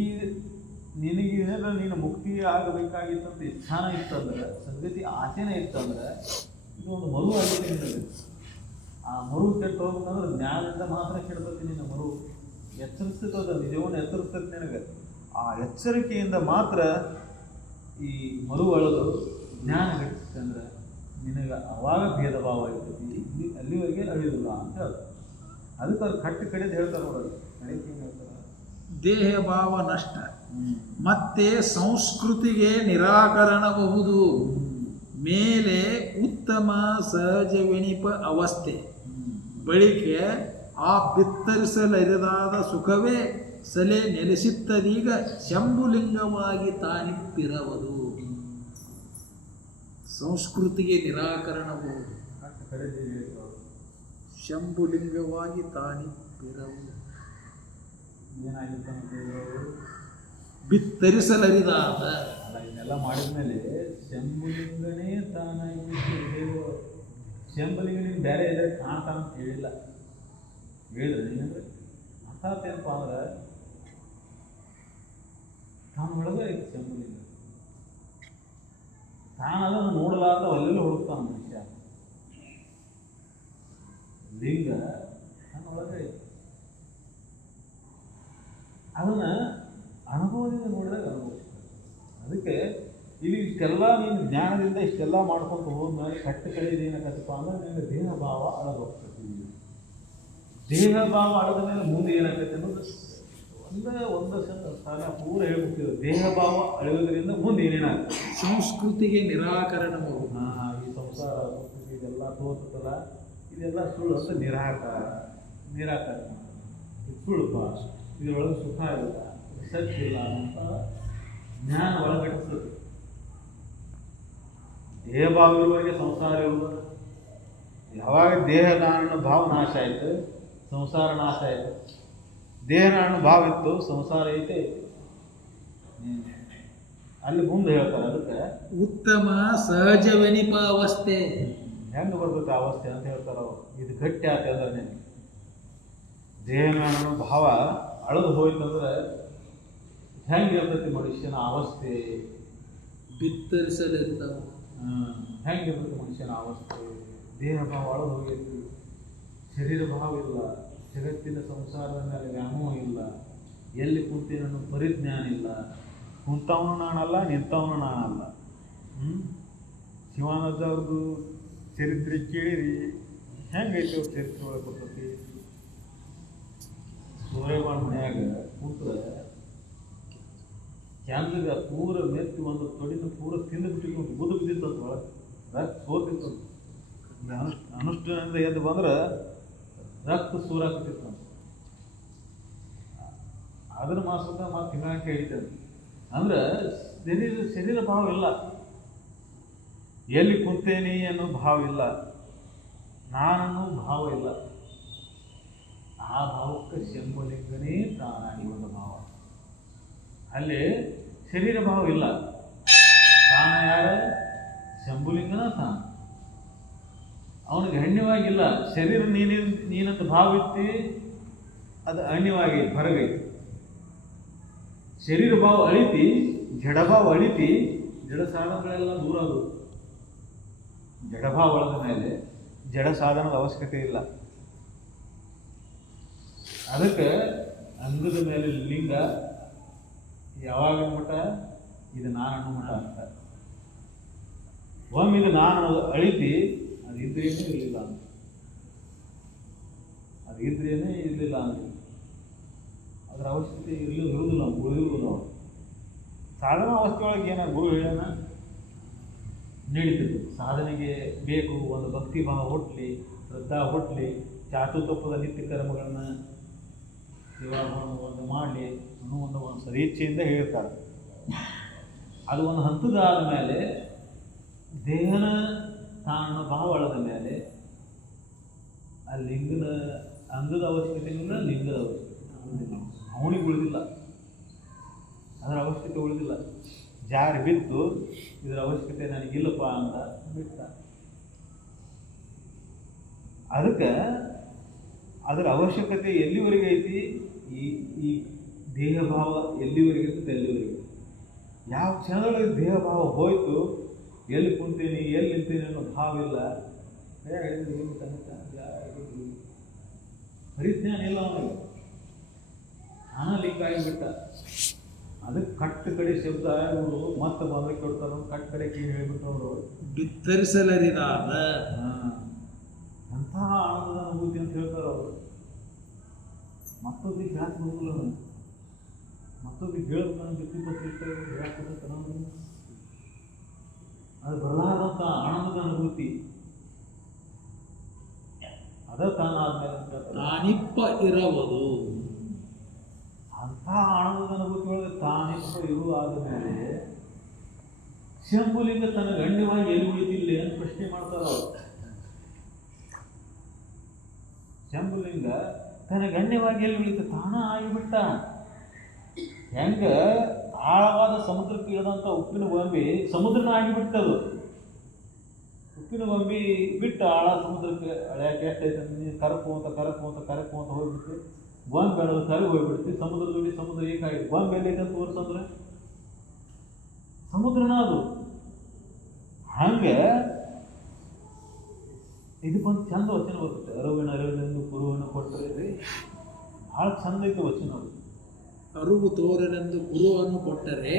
ನಿನಗೇನಾದ್ರೆ ನೀನು ಮುಕ್ತಿ ಆಗಬೇಕಾಗಿತ್ತಂತ ಇಚ್ಛಾನ ಇತ್ತಂದ್ರೆ, ಸದ್ಗತಿ ಆಸೆನೇ ಇತ್ತಂದ್ರೆ, ಇದು ಒಂದು ಮರು ಆಗಿದೆ ನಿನಗೆ. ಆ ಮರು ಕೆಟ್ಟು ಹೋಗ್ಬೇಕಂದ್ರೆ ಜ್ಞಾನದಿಂದ ಮಾತ್ರ ಕೆಡ್ತತಿ. ನಿನ್ನ ಮರು ಎಚ್ಚರಿಸ್ತದ, ನಿಜವನ್ನು ಎಚ್ಚರಿಸ್ತದೆ ನಿನಗೆ. ಆ ಎಚ್ಚರಿಕೆಯಿಂದ ಮಾತ್ರ ಈ ಮರು ಅಳದು ಜ್ಞಾನ ಘಟಿಸುತ್ತೆ. ಅಂದ್ರೆ ನಿನಗೆ ಅವಾಗ ಭೇದ ಭಾವ ಇರ್ತೈತಿ, ಇಲ್ಲಿ ಅಲ್ಲಿವರೆಗೆ ಅಳಿಯೋದಿಲ್ಲ ಅಂತ ಹೇಳ್ತಾರೆ. ಅದಕ್ಕೆ ಅವ್ರು ಕಟ್ಟು ಕಡೆದು ಹೇಳ್ತಾರೆ ನೋಡೋದು. ಕಡೆಗೆ ಏನು ಹೇಳ್ತಾರೆ? ದೇಹ ಭಾವ ನಷ್ಟ, ಮತ್ತೆ ಸಂಸ್ಕೃತಿಗೆ ನಿರಾಕರಣಬಹುದು. ಮೇಲೆ ಉತ್ತಮ ಸಹಜವೆನಿಪ ಅವಸ್ಥೆ, ಬಳಿಕೆ ಆ ಬಿತ್ತರಿಸಲರಿದಾದ ಸುಖವೇ ಸಲೆ ನೆಲೆಸಿತ್ತದೀಗ ಶಂಭುಲಿಂಗವಾಗಿ ತಾನಿಪ್ಪಿರವುದು. ಸಂಸ್ಕೃತಿಗೆ ನಿರಾಕರಣಬಹುದು, ಶಂಭುಲಿಂಗವಾಗಿ ತಾನಿಪ್ಪಿರವುದು. ಏನಾಗಿತ್ತು? ಬಿತ್ತರಿಸಲರಿದಾದ ಅಲ್ಲ, ಇದನ್ನೆಲ್ಲ ಮಾಡಿದ್ಮೇಲೆ ಶಂಭುಲಿಂಗನೇ ತಾನಾಗಿ ಶಂಭುಲಿಂಗನಿಗೆ ಬೇರೆ ಇದ್ರೆ ಕಾಣ್ತಾನ ಅಂತ ಹೇಳಿಲ್ಲ. ಹೇಳಿದ್ರೆ ಏನಂದ್ರೆ ಅರ್ಥಾತ್ ಏನಪ್ಪ ಅಂದ್ರೆ ತಾನು ಒಳಗೆ ಐತಿ ಶಂಭುಲಿಂಗ. ತಾನು ಅದನ್ನು ನೋಡಲಾರ್ದ ಅಲ್ಲೆಲ್ಲ ಹುಡುಕ್ತಾನ ಮನುಷ್ಯ. ಲಿಂಗ ತಾನು ಒಳಗೆ ಐತಿ. ಅದನ್ನ ಅನುಭವದಿಂದ ನೋಡಿದಾಗ ಅನುಭವಿಸ್ತಾರೆ. ಅದಕ್ಕೆ ಇಲ್ಲಿ ಇಷ್ಟೆಲ್ಲ ನೀನು ಜ್ಞಾನದಿಂದ ಇಷ್ಟೆಲ್ಲ ಮಾಡ್ಕೊಂಡು ಹೋದ್ಮೇಲೆ ಕಟ್ಟು ಕಡೆದು ಏನಾಗತ್ತಪ್ಪ ಅಂದ್ರೆ ನಿನ್ನ ದೇಹ ಭಾವ ಅಳಗೋಗ್ತದೆ. ದೇಹ ಭಾವ ಅಳದ ಮೇಲೆ ಮುಂದೆ ಏನಾಗತ್ತೆ ಅನ್ನೋದು ಒಂದು ಸ್ಥಾನ ಪೂರ ಹೇಳ್ಬಿಟ್ಟಿದೆ. ದೇಹ ಭಾವ ಅಳೆಯೋದ್ರಿಂದ ಮುಂದೆ ಏನೇನಾಗ್ತದೆ? ಸಂಸ್ಕೃತಿಗೆ ನಿರಾಕರಣ. ಈ ಸಂಸಾರ ಸಂಸ್ಕೃತಿ ಇದೆಲ್ಲ ತೋರ್ತಲ್ಲ, ಇದೆಲ್ಲ ಸುಳ್ಳು ಅಂತ ನಿರಾಕಾರ ಇದು ಸುಳ್ಳುಪ್ಪ, ಇದರೊಳಗೆ ಸುಖ ಇಲ್ಲ, ಸತ್ಯ ಇಲ್ಲ ಅಂತ ಜ್ಞಾನ ಒಳಗಟ್ಟಿಸ್ತದೆ. ದೇಹ ಭಾವ ಇರುವವರೆಗೆ ಸಂಸಾರ ಇರುವುದು. ಯಾವಾಗ ದೇಹ ನಾನು ಭಾವ ನಾಶ ಆಯಿತು, ಸಂಸಾರ ನಾಶ ಆಯಿತು. ದೇಹ ನಾನು ಭಾವ ಇತ್ತು, ಸಂಸಾರ ಐತೆ. ಅಲ್ಲಿ ಮುಂದೆ ಹೇಳ್ತಾರೆ ಅದಕ್ಕೆ ಉತ್ತಮ ಸಹಜವೆನಿಪ ಅವಸ್ಥೆ. ಹೆಂಗೆ ಬರ್ತೈತೆ ಅವಸ್ಥೆ ಅಂತ ಹೇಳ್ತಾರೆ ಅವರು. ಇದು ಗಟ್ಟಿ ಆತ ಅಂದ್ರೆ ದೇಹ ನಾನು ಭಾವ ಅಳದು ಹೋಯ್ತಂದ್ರೆ ಹೆಂಗಿರ್ತೈತಿ ಮನುಷ್ಯನ ಅವಸ್ಥೆ? ಬಿತ್ತರಿಸಲಿರ್ತಾವ. ಹೆಂಗಿರ್ತೈತಿ ಮನುಷ್ಯನ ಅವಸ್ಥೆ? ದೇಹ ಭಾವ ಅಳದು ಹೋಗೈತಿ, ಶರೀರ ಭಾವ ಇಲ್ಲ, ಜಗತ್ತಿನ ಸಂಸಾರದ ಮೇಲೆ ವ್ಯಾಮೋಹ ಇಲ್ಲ, ಎಲ್ಲಿ ಕುಂತೇನೋ ಪರಿಜ್ಞಾನ ಇಲ್ಲ. ಕುಂತವನು ನಾನಲ್ಲ, ನಿಂತವನು ನಾನಲ್ಲ. ಶಿವಾನಂದ ಅವ್ರದ್ದು ಚರಿತ್ರೆ ಕೇಳಿರಿ, ಹೆಂಗೈತಿ ಅವ್ರ ಚರಿತ್ರೆ ಒಳಗೆ ಕೊಡ್ತೈತಿ. ಸೂರ್ಯಮಾನ ಮನ್ಯಾಗ ಕೂತ್ರೆ ಕ್ಯಾನ್ಸರ್ಗೆ ಪೂರ ಮೆತ್ತಿ ಒಂದು ತೊಡಿನ ಪೂರ ತಿಂದು ಬಿಟ್ಟಿದ್ದು ಬುದು ಬಿದ್ದಿತ್ತು ಅಂತ ಒಳಗೆ ರಕ್ತ ಸೋತಿತ್ತು. ಅನುಷ್ಠಾನದಿಂದ ಎದ್ದು ಬಂದ್ರೆ ರಕ್ತ ಸೂರಾಕತ್ತಿತ್ತು. ಅದ್ರ ಮಾಸದ ಮತ್ತೆ ತಿಂಗಾಣಿಕೆ ಹಿಡಿತದೆ. ಅಂದ್ರೆ ಶರೀರ ಭಾವ ಇಲ್ಲ, ಎಲ್ಲಿ ಕುಂತೇನಿ ಅನ್ನೋ ಭಾವ ಇಲ್ಲ, ನಾನನ್ನೋ ಭಾವ ಇಲ್ಲ. ಆ ಭಾವಕ್ಕೆ ಶಂಭುಲಿಂಗನೇ ತಾನಾಗಿ ಒಂದು ಭಾವ. ಅಲ್ಲಿ ಶರೀರ ಭಾವ ಇಲ್ಲ. ತಾನ ಯಾರ? ಶಂಭುಲಿಂಗನ ತಾನು. ಅವನಿಗೆ ಅಣ್ಯವಾಗಿಲ್ಲ. ಶರೀರ ನೀನಂತ ಭಾವ ಇತ್ತಿ, ಅದು ಅಣ್ಯವಾಗಿ ಹೊರಗೈತಿ. ಶರೀರ ಭಾವ ಅಳಿತಿ, ಜಡಭಾವ ಅಳಿತಿ, ಜಡ ಸಾಧನಗಳೆಲ್ಲ ದೂರ ಅದು. ಜಡಭಾವ ಒಳದ ಮೇಲೆ ಜಡ ಸಾಧನದ ಅವಶ್ಯಕತೆ ಇಲ್ಲ. ಅದಕ್ಕೆ ಅಂಗದ ಮೇಲೆ ಲಿಂಗ ಯಾವಾಗ ಮಠ ಇದು ನಾನು ಅನ್ನೋ ಮಠ ಅಂತ. ಒಮ್ಮೆ ಇದು ನಾನು ಅಳಿತಿ, ಅದು ಇದ್ರೇನೇ ಇರಲಿಲ್ಲ ಅಂತ. ಅದು ಇದ್ರೇನೇ ಇರಲಿಲ್ಲ ಅಂತ. ಅದರ ಅವಶ್ಯಕತೆ ಇರುವುದಿಲ್ಲ, ಉಳಿದಿರುವುದಿಲ್ಲ. ಅವರು ಸಾಧನ ಅವಸ್ಥೆ ಒಳಗೆ ಏನಾದ್ರು ಗುರು ಹೇಳೋಣ ನಡೀತಿತ್ತು. ಸಾಧನೆಗೆ ಬೇಕು ಒಂದು ಭಕ್ತಿ ಭಾವ ಹುಟ್ಟಲಿ, ಶ್ರದ್ಧಾ ಹುಟ್ಟಲಿ, ಚಾತು ತಪ್ಪದ ನಿತ್ಯ ಕರ್ಮಗಳನ್ನ ಒಂದು ಮಾಡಲಿ ಅನ್ನೋ ಒಂದು ಸದೀಚ್ಛೆಯಿಂದ ಹೇಳ್ತಾರೆ. ಅದು ಒಂದು ಹಂತದಾದ ಮೇಲೆ ದೇಹನ ತಾನು ಭಾವ ಅಳದ ಮೇಲೆ ಆ ಲಿಂಗದ ಅಂಗದ ಅವಶ್ಯಕತೆ ಇಲ್ಲ, ಲಿಂಗದ ಅವಶ್ಯಕತೆ ಉಳಿದಿಲ್ಲ, ಅವನಿಗೆ ಉಳಿದಿಲ್ಲ, ಅದರ ಅವಶ್ಯಕತೆ ಉಳಿದಿಲ್ಲ. ಜಾರಿ ಬಿದ್ದು ಇದರ ಅವಶ್ಯಕತೆ ನನಗಿಲ್ಲಪ್ಪ ಅಂತ ಬಿಟ್ಟ. ಅದಕ್ಕೆ ಅದರ ಅವಶ್ಯಕತೆ ಎಲ್ಲಿವರೆಗೆ ಐತಿ? ಈ ಈ ದೇಹ ಭಾವ ಎಲ್ಲಿವರೆಗೆ ಇರ್ತದೆ ಎಲ್ಲಿವರೆಗೆ. ಯಾವ ಕ್ಷಣದೊಳಗೆ ದೇಹ ಭಾವ ಹೋಯ್ತು, ಎಲ್ಲಿ ಕುಂತೀನಿ ಎಲ್ಲಿ ನಿಂತೀನಿ ಅನ್ನೋ ಭಾವ ಇಲ್ಲ, ಪರಿಜ್ಞಾನ ಇಲ್ಲ ಅವನಿಗೆ, ಹಣ ಲಿಂಕ್ ಆಗಿಬಿಟ್ಟ. ಅದಕ್ಕೆ ಕಟ್ಟ ಕಡೆ ಶಬ್ದ ಇವರು ಮತ್ತೆ ಬಂದ್ರೆ ಕೊಡ್ತಾರ, ಕಟ್ಟ ಕಡೆ ಕೀ ಹೇಳಿಬಿಟ್ಟವರು ಬಿತ್ತರಿಸಲರಿದಾದ ಅಂತಹ ಆನಂದದ ಅನುಭೂತಿ ಅಂತ ಹೇಳ್ತಾರೆ ಅವರು. ಮತ್ತೊಬ್ರಿಗೆ ಹೇಳಕ್ ಬರೋದಿಲ್ಲ, ಮತ್ತೊಬ್ರಿಗೆ ಹೇಳ್ಬೇಕು ಬಿತ್ತಿ ಹೇಳಕ್ತಾನ, ಅದು ಬರಲಾರಂಥ ಆನಂದದ ಅನುಭೂತಿ ಅದ ತಾನಾದ್ಮೇಲೆ ತಾನಿಪ್ಪ ಇರಬಹುದು. ಅಂಥ ಆನಂದದ ಅನುಭೂತಿ ಒಳಗೆ ತಾನಿಪ್ಪ ಇರುವಾದ ಮೇಲೆ ಶಂಭುಲಿಂಗ ತನ್ನ ಗಣ್ಯವಾಗಿ ಎಲ್ಲಿ ಉಳಿದಿಲ್ಲ ಅಂತ ಪ್ರಶ್ನೆ ಮಾಡ್ತಾರ ಅವರು. ಶಂಭುಲಿಂಗ ತನ್ನ ಗಣ್ಯವಾಗಿ ಎಲ್ಲಿ ಉಳಿತ, ತಾನ ಆಗಿಬಿಟ್ಟ. ಹೆಂಗ ಆಳವಾದ ಸಮುದ್ರಕ್ಕೆ ಇಳಿದಂಥ ಉಪ್ಪಿನ ಗೊಂಬಿ ಸಮುದ್ರನ ಆಗಿಬಿಟ್ಟದು. ಉಪ್ಪಿನ ಗೊಂಬಿ ಬಿಟ್ಟು ಆಳ ಸಮುದ್ರಕ್ಕೆ ಅಳ್ಯಾಕೆ ಎಷ್ಟೈತೆ ಕರಕು ಅಂತ ಹೋಗ್ಬಿಡ್ತಿ, ಗೊಂಬೆ ಬೆಳೆದು ಕರಗಿ ಹೋಗ್ಬಿಡ್ತಿ, ಸಮುದ್ರದಲ್ಲಿ ಸಮುದ್ರ ಏಕಾಗಿ ಗೊಂಬೆ ಎಲ್ಲೈತೆ ಅಂತ ತೋರಿಸಂದ್ರೆ ಸಮುದ್ರನ ಅದು. ಹಂಗೆ ಇದಕ್ಕೊಂದು ಚಂದ ವಚನ ಬರ್ತದೆ, ಅರಿವಿನೆಂದು ಕುರುವನ್ನು ಕೊಟ್ಟರೆ ಭಾಳ ಚಂದ ಐತೆ ವಚನ ಅದು. ಅರುವು ತೋರನೆಂದು ಕುರುವನ್ನು ಕೊಟ್ಟರೆ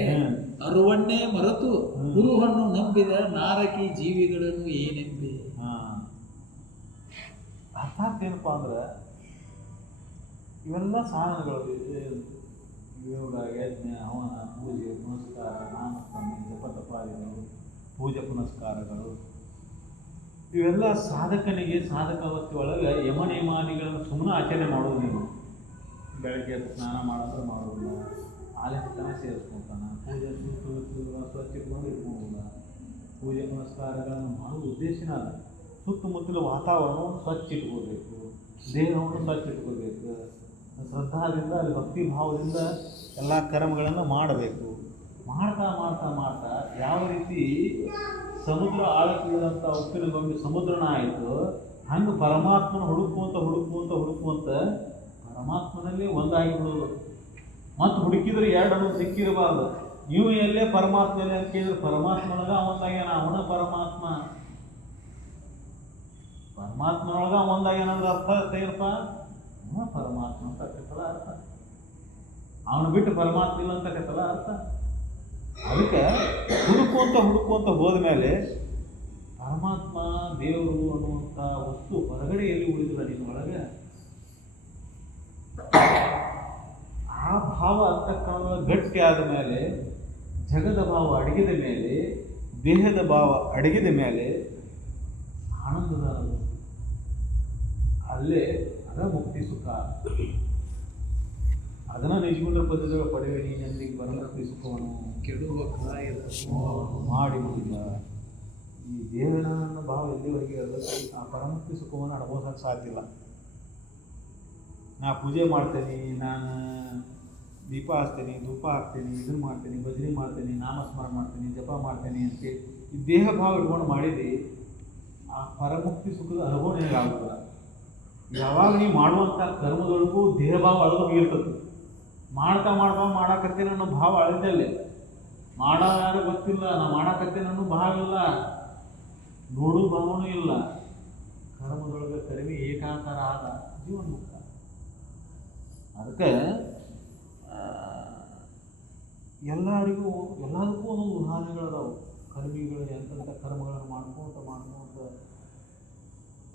ಅರುವನ್ನೇ ಮರೆತು ಕುರುವನ್ನು ನಂಬಿದ ನಾರಕಿ ಜೀವಿಗಳನ್ನು ಏನೆಂಬೆ. ಅರ್ಥಾತ್ ಏನಪ್ಪ ಅಂದ್ರೆ ಇವೆಲ್ಲ ಸಾಧನಗಳು, ಯೋಗ, ಯಜ್ಞ, ಹವನ, ಪೂಜೆ ಪುನಸ್ಕಾರ, ನಾಮಸ್ಮರಣೆ, ಜಪತಪಾದಿಗಳು, ಪೂಜೆ ಪುನಸ್ಕಾರಗಳು, ಇವೆಲ್ಲ ಸಾಧಕನಿಗೆ ಸಾಧಕ ಅವಸ್ಥೆ ಒಳಗೆ ಯಮನಿಯಮಾದಿಗಳನ್ನು ಸುಮ್ಮನೆ ಆಚರಣೆ ಮಾಡೋದು. ನೀವು ಬೆಳಗ್ಗೆ ಸ್ನಾನ ಮಾಡೋದ್ರೆ ಮಾಡೋದಿಲ್ಲ, ಆಲಿಸ್ತನ ಸೇರಿಸ್ಕೊತಾನ, ಪೂಜೆ ಸ್ವಚ್ಛ ಇಟ್ಕೊಂಡು ಇಟ್ಕೊಳ್ಳೋದಿಲ್ಲ, ಪೂಜೆ ಪುನಸ್ಕಾರಗಳನ್ನು ಮಾಡುವ ಉದ್ದೇಶನ ಅಲ್ಲ. ಸುತ್ತಮುತ್ತಲ ವಾತಾವರಣವನ್ನು ಸ್ವಚ್ಛ ಇಟ್ಕೋಬೇಕು, ದೇಹವನ್ನು ಸ್ವಚ್ಛ ಇಟ್ಕೋಬೇಕು, ಶ್ರದ್ಧಾದಿಂದ ಅಲ್ಲಿ ಭಕ್ತಿ ಭಾವದಿಂದ ಎಲ್ಲ ಕರ್ಮಗಳನ್ನು ಮಾಡಬೇಕು. ಮಾಡ್ತಾ ಮಾಡ್ತಾ ಮಾಡ್ತಾ ಯಾವ ರೀತಿ ಸಮುದ್ರ ಆಳಕ್ಕಿಳಿದಂಥ ಉಪ್ಪಿನ ಗೊಂಬೆ ಸಮುದ್ರನ ಆಯಿತು, ಹಂಗೆ ಪರಮಾತ್ಮನ ಹುಡುಕುವಂತ ಪರಮಾತ್ಮನಲ್ಲಿ ಒಂದಾಗಿ ಬಿಡೋದು. ಮತ್ತು ಹುಡುಕಿದ್ರೆ ಎರಡನ್ನು ಸಿಕ್ಕಿರಬಾರ್ದು. ನೀವು ಎಲ್ಲೇ ಪರಮಾತ್ಮ ಎಲ್ಲ ಕೇಳಿದ್ರೆ ಪರಮಾತ್ಮನೊಳಗ ಒಂದಾಗ್ಯಾನ, ಅವನ ಪರಮಾತ್ಮನೊಳಗ ಒಂದಾಗ್ಯಾನಂದ್ರೆ ಅರ್ಥ ಏನಪ್ಪ? ಅವನ ಪರಮಾತ್ಮ ಅಂತ ಕತ್ತಲ್ಲ ಅರ್ಥ, ಅವನು ಬಿಟ್ಟು ಪರಮಾತ್ಮ ಇಲ್ಲ ಅಂತ ಕತ್ತಲ್ಲ ಅರ್ಥ. ಅದಕ್ಕೆ ಹುಡುಕುವಂತ ಹೋದ ಮೇಲೆ ಪರಮಾತ್ಮ ದೇವರು ಅನ್ನುವಂಥ ವಸ್ತು ಹೊರಗಡೆ ಎಲ್ಲಿ ಉಳಿದಿಲ್ಲ ನಿನ್ನೊಳಗೆ. ಆ ಭಾವ ಅಂತಕ್ಕಂಥ ಗಟ್ಟಿ ಆದ ಮೇಲೆ, ಜಗದ ಭಾವ ಅಡಗಿದ ಮೇಲೆ, ದೇಹದ ಭಾವ ಅಡಗಿದ ಮೇಲೆ ಆನಂದದ ಅಲ್ಲೇ ಅದ ಮುಕ್ತಿ ಸುಖ. ಅದನ್ನ ನಿಜಗುಣ ಪದಗಳ ಪಡೆಯುವ ನೀನೆಂದಿಗೆ ಪರಮುಕ್ತಿ ಸುಖವನ್ನು ಕೆಡುವ ಕಾಯದ ಮಾಡಿ ಮುಗಿದ. ಈ ದೇಹದ ಭಾವ ಎಲ್ಲಿವರೆಗೆ ಆ ಪರಮುಕ್ತಿ ಸುಖವನ್ನು ಅನುಭವಿಸೋಕೆ ಸಾಧ್ಯ ಇಲ್ಲ. ನಾ ಪೂಜೆ ಮಾಡ್ತೇನೆ, ನಾನು ದೀಪ ಹಚ್ತೇನೆ, ಧೂಪ ಹಾಕ್ತೇನೆ, ಇದನ್ನು ಮಾಡ್ತೇನೆ, ಭಜನೆ ಮಾಡ್ತೇನೆ, ನಾಮಸ್ಮರಣೆ ಮಾಡ್ತೇನೆ, ಜಪ ಮಾಡ್ತೇನೆ ಅಂತೇಳಿ ಈ ದೇಹ ಭಾವ ಇಟ್ಕೊಂಡು ಮಾಡಿದ್ದು ಆ ಪರಮುಕ್ತಿ ಸುಖದ ಅನುಭವ ನಿನಗಾಗುತ್ತದೆ. ಯಾವಾಗ ನೀವು ಮಾಡುವಂಥ ಕರ್ಮದೊಳಗೂ ದೇಹ ಭಾವ ಅಳದು ಹೋಗಿರ್ತದೆ. ಮಾಡ್ತಾ ಮಾಡಾಕತ್ತೇನೆ ಅನ್ನೋ ಭಾವ ಅಳದಲ್ಲೇ, ಯಾರು ಗೊತ್ತಿಲ್ಲ, ನಾ ಮಾಡಾಕತ್ತೇನೆ ಅನ್ನೋ ಭಾವ ಇಲ್ಲ, ನೋಡು ಭಾವನೂ ಇಲ್ಲ. ಕರ್ಮದೊಳಗೆ ಕಡಿಮೆ ಏಕಾಂತರ ಆದ ಜೀವನ ಮುಕ್ತ. ಅದಕ್ಕೆ ಎಲ್ಲದಕ್ಕೂ ಒಂದೊಂದು ಉದಾಹರಣೆಗಳದಾವು. ಕರ್ಮಿಗಳು ಎಂತೆಂಥ ಕರ್ಮಗಳನ್ನು ಮಾಡ್ಕೊಂತ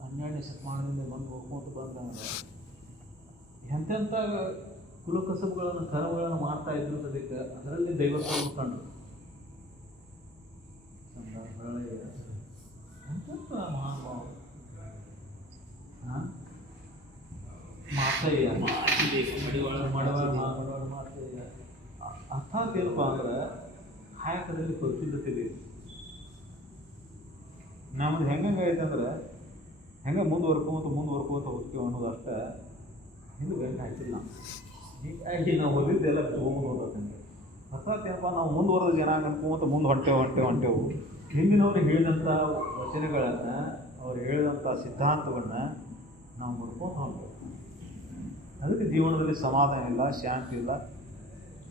ಹನ್ನೆರಡನೇ ಶತಮಾನದಿಂದ ಹೋಗ್ಕೊಂತ ಬಂದಂದ್ರೆ ಎಂತೆಂಥ ಕುಲಕಸಬುಗಳನ್ನು ಕರ್ಮಗಳನ್ನು ಮಾಡ್ತಾ ಇದ್ರು. ಅದಕ್ಕೆ ಅದರಲ್ಲಿ ದೈವತ್ವವನ್ನು ಕಂಡು ಎಂತೆಂಥ ಮಹಾನುಭಾವ ಮಾತಯ್ಯ ಮಾತಯ್ಯ. ಅರ್ಥಾತ್ ಏನಪ್ಪ ಅಂದ್ರೆ ಕಾಯಕದಲ್ಲಿ ಪರಿಶುದ್ಧತೆ ಬೇಕು. ನಮ್ದು ಹೆಂಗೆ ಐತಂದ್ರೆ ಹೆಂಗೆ ಮುಂದುವರ್ಕೋತ ಹೋಗ್ತೀವಿ ಅನ್ನೋದು ಅಷ್ಟೇ ಹಿಂದೆ ಗಂಟೆ ಹಾಕಿಲ್ಲ ನಾವು. ಹೀಗಾಗಿ ನಾವು ಹೊಲಿದ್ದೆಲ್ಲ ತೊಗೊಂಡು ಹೋಗ್ತಂಗೆ ಅರ್ಥಾತ್ ನಾವು ಮುಂದುವರೆದ ಜನ ಅನ್ಕೊಂತ ಮುಂದೆ ಹೊಂಟೆವು ಹಿಂದಿನವ್ರಿಗೆ ಹೇಳಿದಂಥ ವಚನಗಳನ್ನು ಅವ್ರು ಹೇಳಿದಂಥ ಸಿದ್ಧಾಂತವನ್ನು ನಾವು ಮುಡ್ಕೊಂಡು ಹೊಂಟೆವು. ಅದಕ್ಕೆ ಜೀವನದಲ್ಲಿ ಸಮಾಧಾನ ಇಲ್ಲ, ಶಾಂತಿ ಇಲ್ಲ.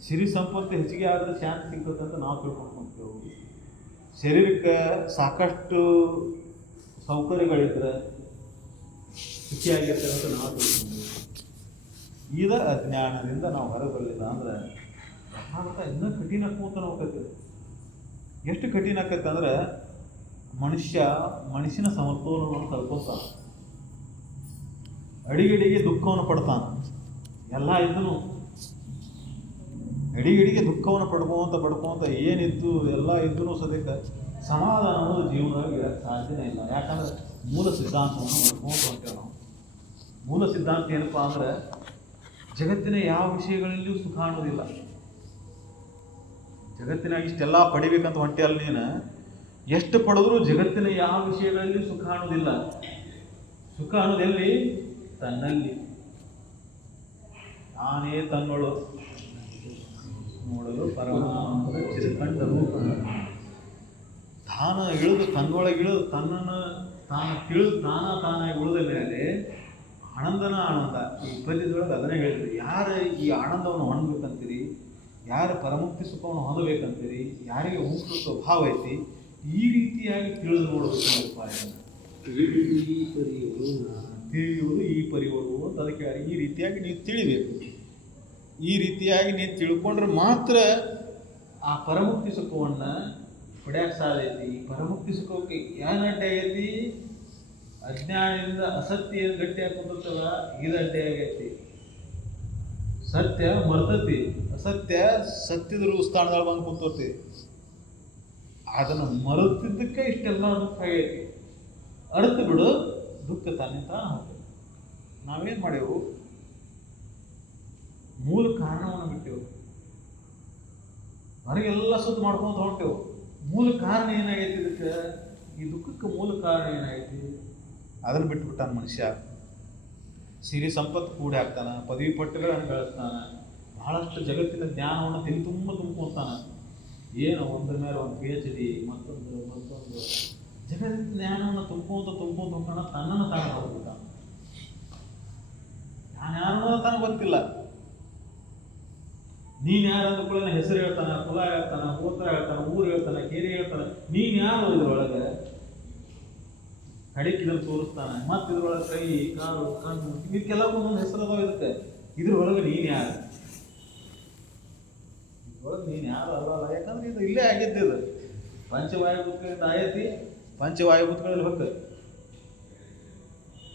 ಸಿರಿ ಸಂಪತ್ತು ಹೆಚ್ಚಿಗೆ ಆದರೆ ಶಾಂತಿ ಸಿಗ್ತದೆ ಅಂತ ನಾವು ತಿಳ್ಕೊಂಡ್ಕೊಂತೇವೆ. ಶರೀರಕ್ಕೆ ಸಾಕಷ್ಟು ಸೌಕರ್ಯಗಳಿದ್ರೆ ಸುಖಿಯಾಗಿರ್ತೇವೆ ಅಂತ ನಾವು ತಿಳ್ಕೊಂಡೇವೆ. ಈಗ ಅಜ್ಞಾನದಿಂದ ನಾವು ಹೊರಗೆ ಬರಲಿಲ್ಲ ಅಂದ್ರೆ ಆಗುತ್ತೆ ಇನ್ನೂ ಕಠಿಣ ಕೂತನ ಹೋಗ್ತೈತಿ. ಎಷ್ಟು ಕಠಿಣ ಆಕೈತೆ ಅಂದ್ರೆ ಮನುಷ್ಯನ ಸಮತೋಲನವನ್ನು ಕಳ್ಕೊತಾನೆ, ಅಡಿಗಡಿಗೆ ದುಃಖವನ್ನು ಪಡ್ತಾನೆ. ಎಲ್ಲ ಇದ್ದನು ಅಡಿಗಡಿಗೆ ದುಃಖವನ್ನು ಪಡ್ಕೊಂತ ಏನಿದ್ದು ಎಲ್ಲ ಇದ್ದೂ ಸದ್ಯಕ್ಕೆ ಸಮಾಧಾನ ಅನ್ನೋದು ಜೀವನದಲ್ಲಿ ಇರೋಕ್ಕೆ ಸಾಧ್ಯನೇ ಇಲ್ಲ. ಯಾಕಂದ್ರೆ ಮೂಲ ಸಿದ್ಧಾಂತವನ್ನು ಮಾಡ್ಕೊಂಡು ಹೊಂಟೇವೆ ನಾವು. ಮೂಲ ಸಿದ್ಧಾಂತ ಏನಪ್ಪ ಅಂದ್ರೆ ಜಗತ್ತಿನ ಯಾವ ವಿಷಯಗಳಲ್ಲಿಯೂ ಸುಖ ಅನ್ನೋದಿಲ್ಲ. ಜಗತ್ತಿನಾಗ ಇಷ್ಟೆಲ್ಲ ಪಡಿಬೇಕಂತ ಹೊಂಟಿಯಲ್ಲ ನೀನು, ಎಷ್ಟು ಪಡೆದ್ರೂ ಜಗತ್ತಿನ ಯಾವ ವಿಷಯಗಳಲ್ಲಿ ಸುಖ ಅನ್ನೋದಿಲ್ಲ. ಸುಖ ಅನ್ನೋದೆಲ್ಲಿ? ತನ್ನಲ್ಲಿ. ತಾನೇ ತನ್ನೊಳು ನೋಡಲು ಪರಮಾನಂದದ ಚಿರಕಂಡ ರೂಪ. ತಾನ ಇಳಿದು ತನ್ನೊಳಗಿಳಿದು ತನ್ನನ್ನು ತಾನು ತಿಳಿದು ತಾನಾಗಿ ಉಳಿದ ಮೇಲೆ ಆನಂದನ ಆನಂದ. ಈ ಪದ್ಯದೊಳಗೆ ಅದನ್ನೇ ಹೇಳಿದ್ರಿ. ಯಾರು ಈ ಆನಂದವನ್ನು ಹೊಂದಬೇಕಂತೀರಿ, ಯಾರು ಪರಮುಕ್ತಿ ಸುಖವನ್ನು ಹೊಂದಬೇಕಂತೀರಿ, ಯಾರಿಗೆ ಮುಕ್ತ ಸ್ವಭಾವ ಐತಿ, ಈ ರೀತಿಯಾಗಿ ತಿಳಿದು ನೋಡಬೇಕು ಉಪಾಯ. ತಿಳಿಯುವುದು ಈ ಪರಿವಳು ಅಂತ ಅದಕ್ಕೆ ಈ ರೀತಿಯಾಗಿ ನೀವು ತಿಳಿಬೇಕು. ಈ ರೀತಿಯಾಗಿ ನೀವು ತಿಳ್ಕೊಂಡ್ರೆ ಮಾತ್ರ ಆ ಪರಮುಕ್ತಿ ಸುಖವನ್ನು ಪಡೆಯಕ್ಕೆ ಸಾಧ್ಯ ಐತಿ. ಈ ಪರಮುಕ್ತಿ ಸುಖಕ್ಕೆ ಏನು ಅಡ್ಡಿ ಆಗೈತಿ? ಅಜ್ಞಾನದಿಂದ ಅಸತ್ಯ ಏನು ಗಟ್ಟಿ ಹಾಕೊಂತಲ್ಲ, ಇದು ಅಡ್ಡಿ ಆಗೈತಿ. ಸತ್ಯ ಮರ್ತತಿ, ಅಸತ್ಯ ಸತ್ಯದ ಸ್ಥಾನದಲ್ಲಿ ಬಂದು ಕುಂತೋತಿ. ಅದನ್ನು ಮರೆತಿದ್ದಕ್ಕೆ ಇಷ್ಟೆಲ್ಲ ದುಃಖ ಆಗೈತಿ. ಅರ್ಥ ಬಿಡು, ದುಃಖ ತಾನೇ ಹೋಗ್ತದೆ. ನಾವೇನು ಮಾಡೇವು? ಮೂಲ ಕಾರಣವನ್ನು ಬಿಟ್ಟೆವು, ಹೊರಗೆಲ್ಲ ಸುದ್ದಿ ಮಾಡ್ಕೊಂತ ಹೊಂಟೆವು. ಮೂಲ ಕಾರಣ ಏನಾಗೈತಿ ಇದಕ್ಕೆ? ಈ ದುಃಖಕ್ಕೆ ಮೂಲ ಕಾರಣ ಏನಾಗೈತಿ? ಅದನ್ನು ಬಿಟ್ಬಿಟ್ಟಾನ ಮನುಷ್ಯ. ಸಿರಿ ಸಂಪತ್ತು ಕೂಡಿ ಹಾಕ್ತಾನೆ, ಪದವಿ ಪಟ್ಟಗಳನ್ನು ಗಳಿಸ್ತಾನೆ, ಬಹಳಷ್ಟು ಜಗತ್ತಿನ ಜ್ಞಾನವನ್ನು ತುಂಬ್ಕೊಂತಾನೆ. ಏನು ಒಂದ್ರ ಮೇಲೆ ಒಂದು PhD, ಮತ್ತೊಂದು ಜಗತ್ತಿನ ಜ್ಞಾನವನ್ನು ತುಂಬ್ಕೊಂತ ತನ್ನನ್ನು ತಾನು ಹೋಗ್ಬಿಟ್ಟಾನೆ. ನಾನು ಯಾರು ತಾನು ಗೊತ್ತಿಲ್ಲ. ನೀನು ಯಾರು ಅಂದ್ಕೊಳ್ಳೋ ಹೆಸರು ಹೇಳ್ತಾನೆ, ಕುಲ ಹೇಳ್ತಾನೆ, ಗೋತ್ರ ಹೇಳ್ತಾನೆ, ಊರು ಹೇಳ್ತಾನೆ, ಕೇರಿ ಹೇಳ್ತಾನೆ. ನೀನು ಯಾರು ಇದ್ರೊಳಗೆ? ಕಡಿಕಿದಲ್ಲಿ ತೋರಿಸ್ತಾನೆ, ಮತ್ತು ಇದ್ರೊಳಗೆ ಕೈ, ಕಾಲು, ಕಣ್ಣು, ಇದಕ್ಕೆಲ್ಲಕ್ಕೂ ಒಂದೊಂದು ಹೆಸರು ಅದಾವ. ಇದಕ್ಕೆ ಇದ್ರೊಳಗೆ ನೀನು ಯಾರು? ಇದ್ರೊಳಗೆ ನೀನು ಯಾರು ಅಲ್ಲ. ಯಾಕಂದ್ರೆ ಇದು ಇಲ್ಲೇ ಆಗಿದ್ದು. ಇದು ಪಂಚವಾಯುಭೂತಗಳಿಂದ ಆಯತಿ, ಪಂಚವಾಯುಭೂತಗಳಲ್ಲಿ ಹೊಕ್ಕ.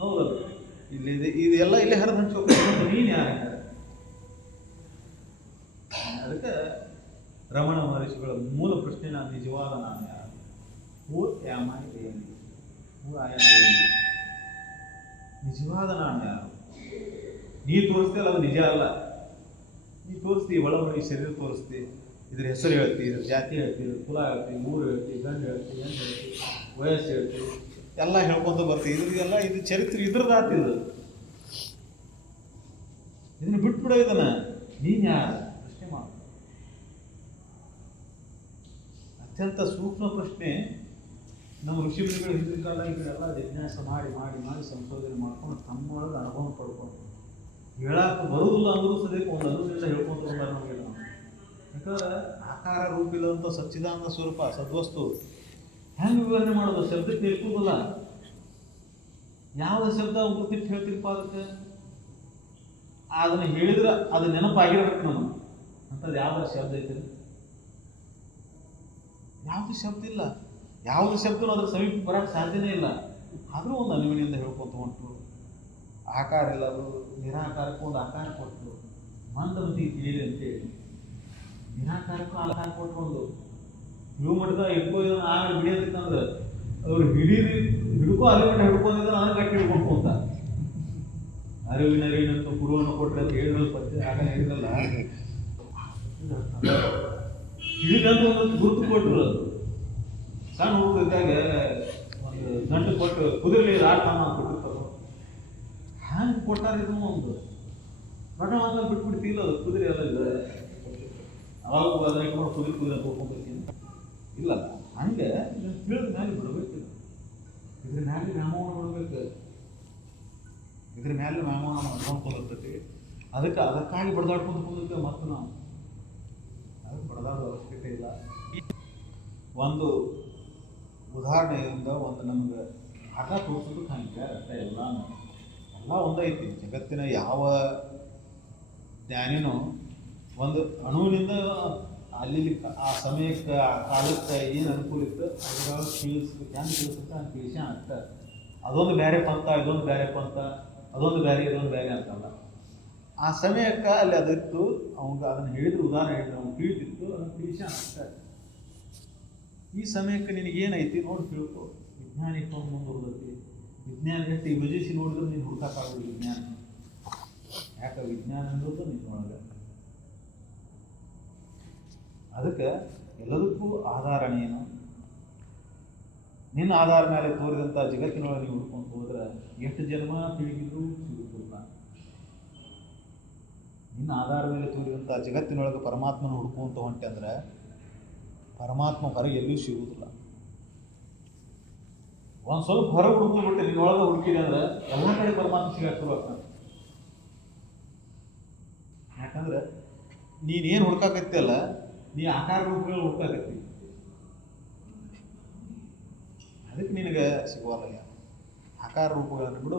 ಹೌದಲ್ಲ? ಇಲ್ಲಿ ಇದೆಲ್ಲ ಇಲ್ಲೇ ಹರಿದು ಹಂಚ್ಕೋಬೇಕು. ನೀನು ಯಾರು? ಅದಕ್ಕೆ ರಮಣ ಮಹರ್ಷಿಗಳ ಮೂಲ ಪ್ರಶ್ನೆ, ನಾನು ನಿಜವಾದ ನಾನು ಯಾರು? ಹೂ am I really? Who I am really? ನಿಜವಾದ ನಾನು ಯಾರು? ನೀ ತೋರಿಸ್ತೀಯಲ್ಲ, ಅದು ನಿಜ ಅಲ್ಲ. ನೀ ತೋರಿಸ್ತಿ, ಒಳಗೊಳಗೆ ಶರೀರ ತೋರಿಸ್ತಿ, ಇದ್ರ ಹೆಸರು ಹೇಳ್ತಿ, ಇದ್ರ ಜಾತಿ ಹೇಳ್ತಿ, ಇದ್ರ ಕುಲ ಹೇಳ್ತಿ, ಊರು ಹೇಳ್ತಿ, ಗಂಡು ಹೇಳ್ತಿ, ಹೆಣ್ಣು ಹೇಳ್ತಿ, ವಯಸ್ಸು ಹೇಳ್ತಿ, ಎಲ್ಲ ಹೇಳ್ಕೊಂತ ಬರ್ತೀವಿ. ಇದ್ರಿಗೆಲ್ಲ ಇದು ಚರಿತ್ರೆ ಇದ್ರದಾತಿದು. ಇದನ್ನ ಬಿಟ್ಬಿಡೋ. ಇದನ್ನ ನೀನು ಯಾರು ಪ್ರಶ್ನೆ ಮಾಡು. ಅತ್ಯಂತ ಸೂಕ್ಷ್ಮ ಪ್ರಶ್ನೆ. ನಮ್ಮ ಋಷಿಮುನಿಗಳು ಹಿಂದಿನ ಕಾಲ ಈ ಕಡೆ ಎಲ್ಲ ಜಿಜ್ಞಾಸ ಮಾಡಿ ಸಂಶೋಧನೆ ಮಾಡ್ಕೊಂಡು ತಮ್ಮೊಳಗೆ ಅನುಭವ ಪಡ್ಕೊಂಡು ಹೇಳಕ್ಕೆ ಬರುವುದಿಲ್ಲ ಅಂದರೂ ಸದ್ಯಕ್ಕೆ ಒಂದು ಅನುಭವದಿಂದ ಹೇಳ್ಕೊಂತ ಬಂದಾರೆ ನಮಗೆ. ನಾವು ಯಾಕಂದ್ರೆ ಆಕಾರ ರೂಪಿಲ್ಲದಂಥ ಸಚ್ಚಿದಾನಂದ ಸ್ವರೂಪ ಸದ್ವಸ್ತು ಹೆಂಗೆ ವಿವರಣೆ ಮಾಡೋದು? ಶಬ್ದಕ್ಕೆ ನಿಲ್ಕೋದಿಲ್ಲ. ಯಾವ ಶಬ್ದ ಗುರುತಿಟ್ಟು ಹೇಳ್ತಿರ್ಪ ಅದಕ್ಕೆ? ಅದನ್ನು ಹೇಳಿದ್ರೆ ಅದು ನೆನಪಾಗಿರ್ಬೇಕು ನಮಗೆ. ಅಂಥದ್ದು ಯಾವ್ದು ಶಬ್ದ ಐತಿ? ಯಾವುದು ಶಬ್ದ ಇಲ್ಲ. ಯಾವುದು ಶಬ್ದನೂ ಅದ್ರ ಸಮೀಪ ಬರೋಕ್ಕೆ ಸಾಧ್ಯನೇ ಇಲ್ಲ. ಆದರೂ ಒಂದು ಅನುವಿನಿಂದ ಹೇಳ್ಕೊತ ಹೊಂಟು. ಆಕಾರ ಇಲ್ಲ, ಅದು ನಿರಾಕಾರಕ್ಕೂ ಒಂದು ಆಕಾರ ಕೊಟ್ಟು ಮಂದಮತಿ ತಿಳಿಲಿ ಅಂತೇಳಿ ನಿರಾಕಾರಕ್ಕೂ ಆಕಾರ ಕೊಟ್ಕೊಂಡು ಇವು ಮಟ್ಟದ ಇಟ್ಕೋ ಆಮೇಲೆ ಹಿಡಿಯೋದಕ್ಕಂದ್ರೆ ಅವ್ರು ಹಿಡ್ಕೋ ಅಲ್ಲಿ ಮಟ್ಟ ಹಿಡ್ಕೊಂಡಿದ್ರೆ ಅದನ್ನು ಗಟ್ಟಿ ಹಿಡ್ಕೊಂತ ಅರಿವಿನಂತೂ ಗುರುವನ್ನು ಕೊಟ್ಟರೆ ಅಂತ ಹೇಳಿದ್ರು ಪದ್ಯ. ಆಗ ಹೇಳಿದ್ರಲ್ಲ, ಹಿಡಿದಂತ ಒಂದು ಗುರುತು ಕೊಟ್ಟರು. ಸಣ್ಣ ಹುಡುಗಿದ್ದಾಗ ಒಂದು ಗಂಟು ಕೊಟ್ಟು ಕುದುರೆಲಿ ರಾಟ ಕೊಟ್ಟಿರ್ತಾರ ಹ್ಯಾಂಗೆ ಕೊಟ್ಟಾರ ಇದು ಒಂದು ರಟ ಆಮೇಲೆ ಬಿಟ್ಬಿಡ್ತಿಲ್ಲ ಅದು ಕುದುರೆ ಎಲ್ಲ ಇದೆ ಅವಾಗ ಅದನ್ನ ಇಟ್ಕೊಂಡು ಕುದುರೆ ಹೋಗ್ಕೊಂಡ್ಬರ್ತೀನಿ ಇಲ್ಲ ಹಂಗೆ ತಿಳಿದ ಮೇಲೆ ಬಿಡಬೇಕಿಲ್ಲ ಇದ್ರ ಮ್ಯಾಲೆ ವ್ಯಾಮೋಹ ಬಿಡ್ಬೇಕು ಇದ್ರ ಮ್ಯಾಲೆ ವ್ಯಾಮೋಹ ಮಾಡ್ಕೊಂಡ್ಬರ್ತೈತಿ ಅದಕ್ಕಾಗಿ ಬಡದಾಡ್ಕೊಂಡು ಕುಂದಿರ್ತೇವೆ ಮತ್ತು ನಾವು ಅದಕ್ಕೆ ಬಡದಾಡೋ ಅವಶ್ಯಕತೆ ಇಲ್ಲ. ಒಂದು ಉದಾಹರಣೆಯಿಂದ ಒಂದು ನಮ್ಗೆ ಆಟ ತೋರಿಸೋದಕ್ಕೆ ಹಂಗೆ ಅಷ್ಟೇ ಎಲ್ಲ ಒಂದೈತಿ ಜಗತ್ತಿನ ಯಾವ ಜ್ಞಾನಿನೂ ಒಂದು ಅಣುವಿನಿಂದ ಅಲ್ಲಿ ಆ ಸಮಯಕ್ಕೆ ಆ ಕಾಲಕ್ಕೆ ಏನು ಅನುಕೂಲ ಇತ್ತು ಅದ್ರೊಳಗೆ ತಿಳಿಸ್ಬೇಕು ಹೆಂಗೆ ತಿಳಿಸುತ್ತೆ ಹಂಗೆ ತಿಳಿಸಿ ಆಗ್ತ ಅದೊಂದು ಬೇರೆ ಪಂಥ ಇದೊಂದು ಬೇರೆ ಪಂಥ ಅದೊಂದು ಬೇರೆ ಇದೊಂದು ಬೇರೆ ಅಂತಲ್ಲ ಆ ಸಮಯಕ್ಕೆ ಅಲ್ಲಿ ಅದಿತ್ತು ಅವಂಗೆ ಅದನ್ನು ಹೇಳಿದ್ರು ಉದಾಹರಣೆ ಹೇಳಿದ್ರು ಅವ್ನು ತಿಳಿದಿತ್ತು ಅದನ್ನು ತಿಳಿಸಿ ಆಗ್ತ ಈ ಸಮಯಕ್ಕೆ ನಿನಗೇನೈತಿ ನೋಡಿ ತಿಳ್ಕೊ ವಿಜ್ಞಾನ ಇಟ್ಕೊಂಡು ಮುಂದುವರ್ದೈತಿ ವಿಜ್ಞಾನ ಎಷ್ಟು ವಿಭಜಿಸಿ ನೋಡಿದ್ರು ನೀನು ಹುಡುಕಾಕಾಗೋದು ವಿಜ್ಞಾನ ಯಾಕೆ ವಿಜ್ಞಾನ ಅನ್ನೋದು ನಿನ್ನೊಳಗೆ ಅದಕ್ಕೆ ಎಲ್ಲದಕ್ಕೂ ಆಧಾರ ಏನು ನಿನ್ನ ಆಧಾರ ಮೇಲೆ ತೋರಿದಂಥ ಜಗತ್ತಿನೊಳಗೆ ನೀವು ಹುಡ್ಕೊಂಡು ಹೋದ್ರೆ ಎಷ್ಟು ಜನ್ಮ ತಿಳಿಗಿದ್ರು ಸಿಗುತ್ತಿಲ್ಲ. ನಿನ್ನ ಆಧಾರ ಮೇಲೆ ತೋರಿದಂಥ ಜಗತ್ತಿನೊಳಗೆ ಪರಮಾತ್ಮನ ಹುಡ್ಕೊಂತ ಹೊಂಟೆ ಅಂದ್ರೆ ಪರಮಾತ್ಮ ಹೊರಗೆ ಎಲ್ಲೂ ಸಿಗುವುದಿಲ್ಲ. ಒಂದು ಸ್ವಲ್ಪ ಹೊರಗೆ ಹುಡುಕೊಂಡ್ಬಿಟ್ಟೆ ನಿನ್ನೊಳಗೆ ಹುಡುಕಿದೆ ಅಂದ್ರೆ ಎಲ್ಲ ಕಡೆ ಪರಮಾತ್ಮ ಸಿಗಕ್ಕೆ ಶುರು ಆಗ್ತಾನೆ. ಯಾಕಂದ್ರೆ ನೀನೇನು ಹುಡ್ಕಾಕತ್ತಿಯಲ್ಲ ನೀ ಆಕಾರ ರೂಪಗಳು ಹುಡ್ಕಾಕತ್ತಿ ಅದಕ್ಕೆ ನಿನಗೆ ಸಿಗುವಲ್ಲ ಆಕಾರ ರೂಪಗಳನ್ನು ಬಿಡು.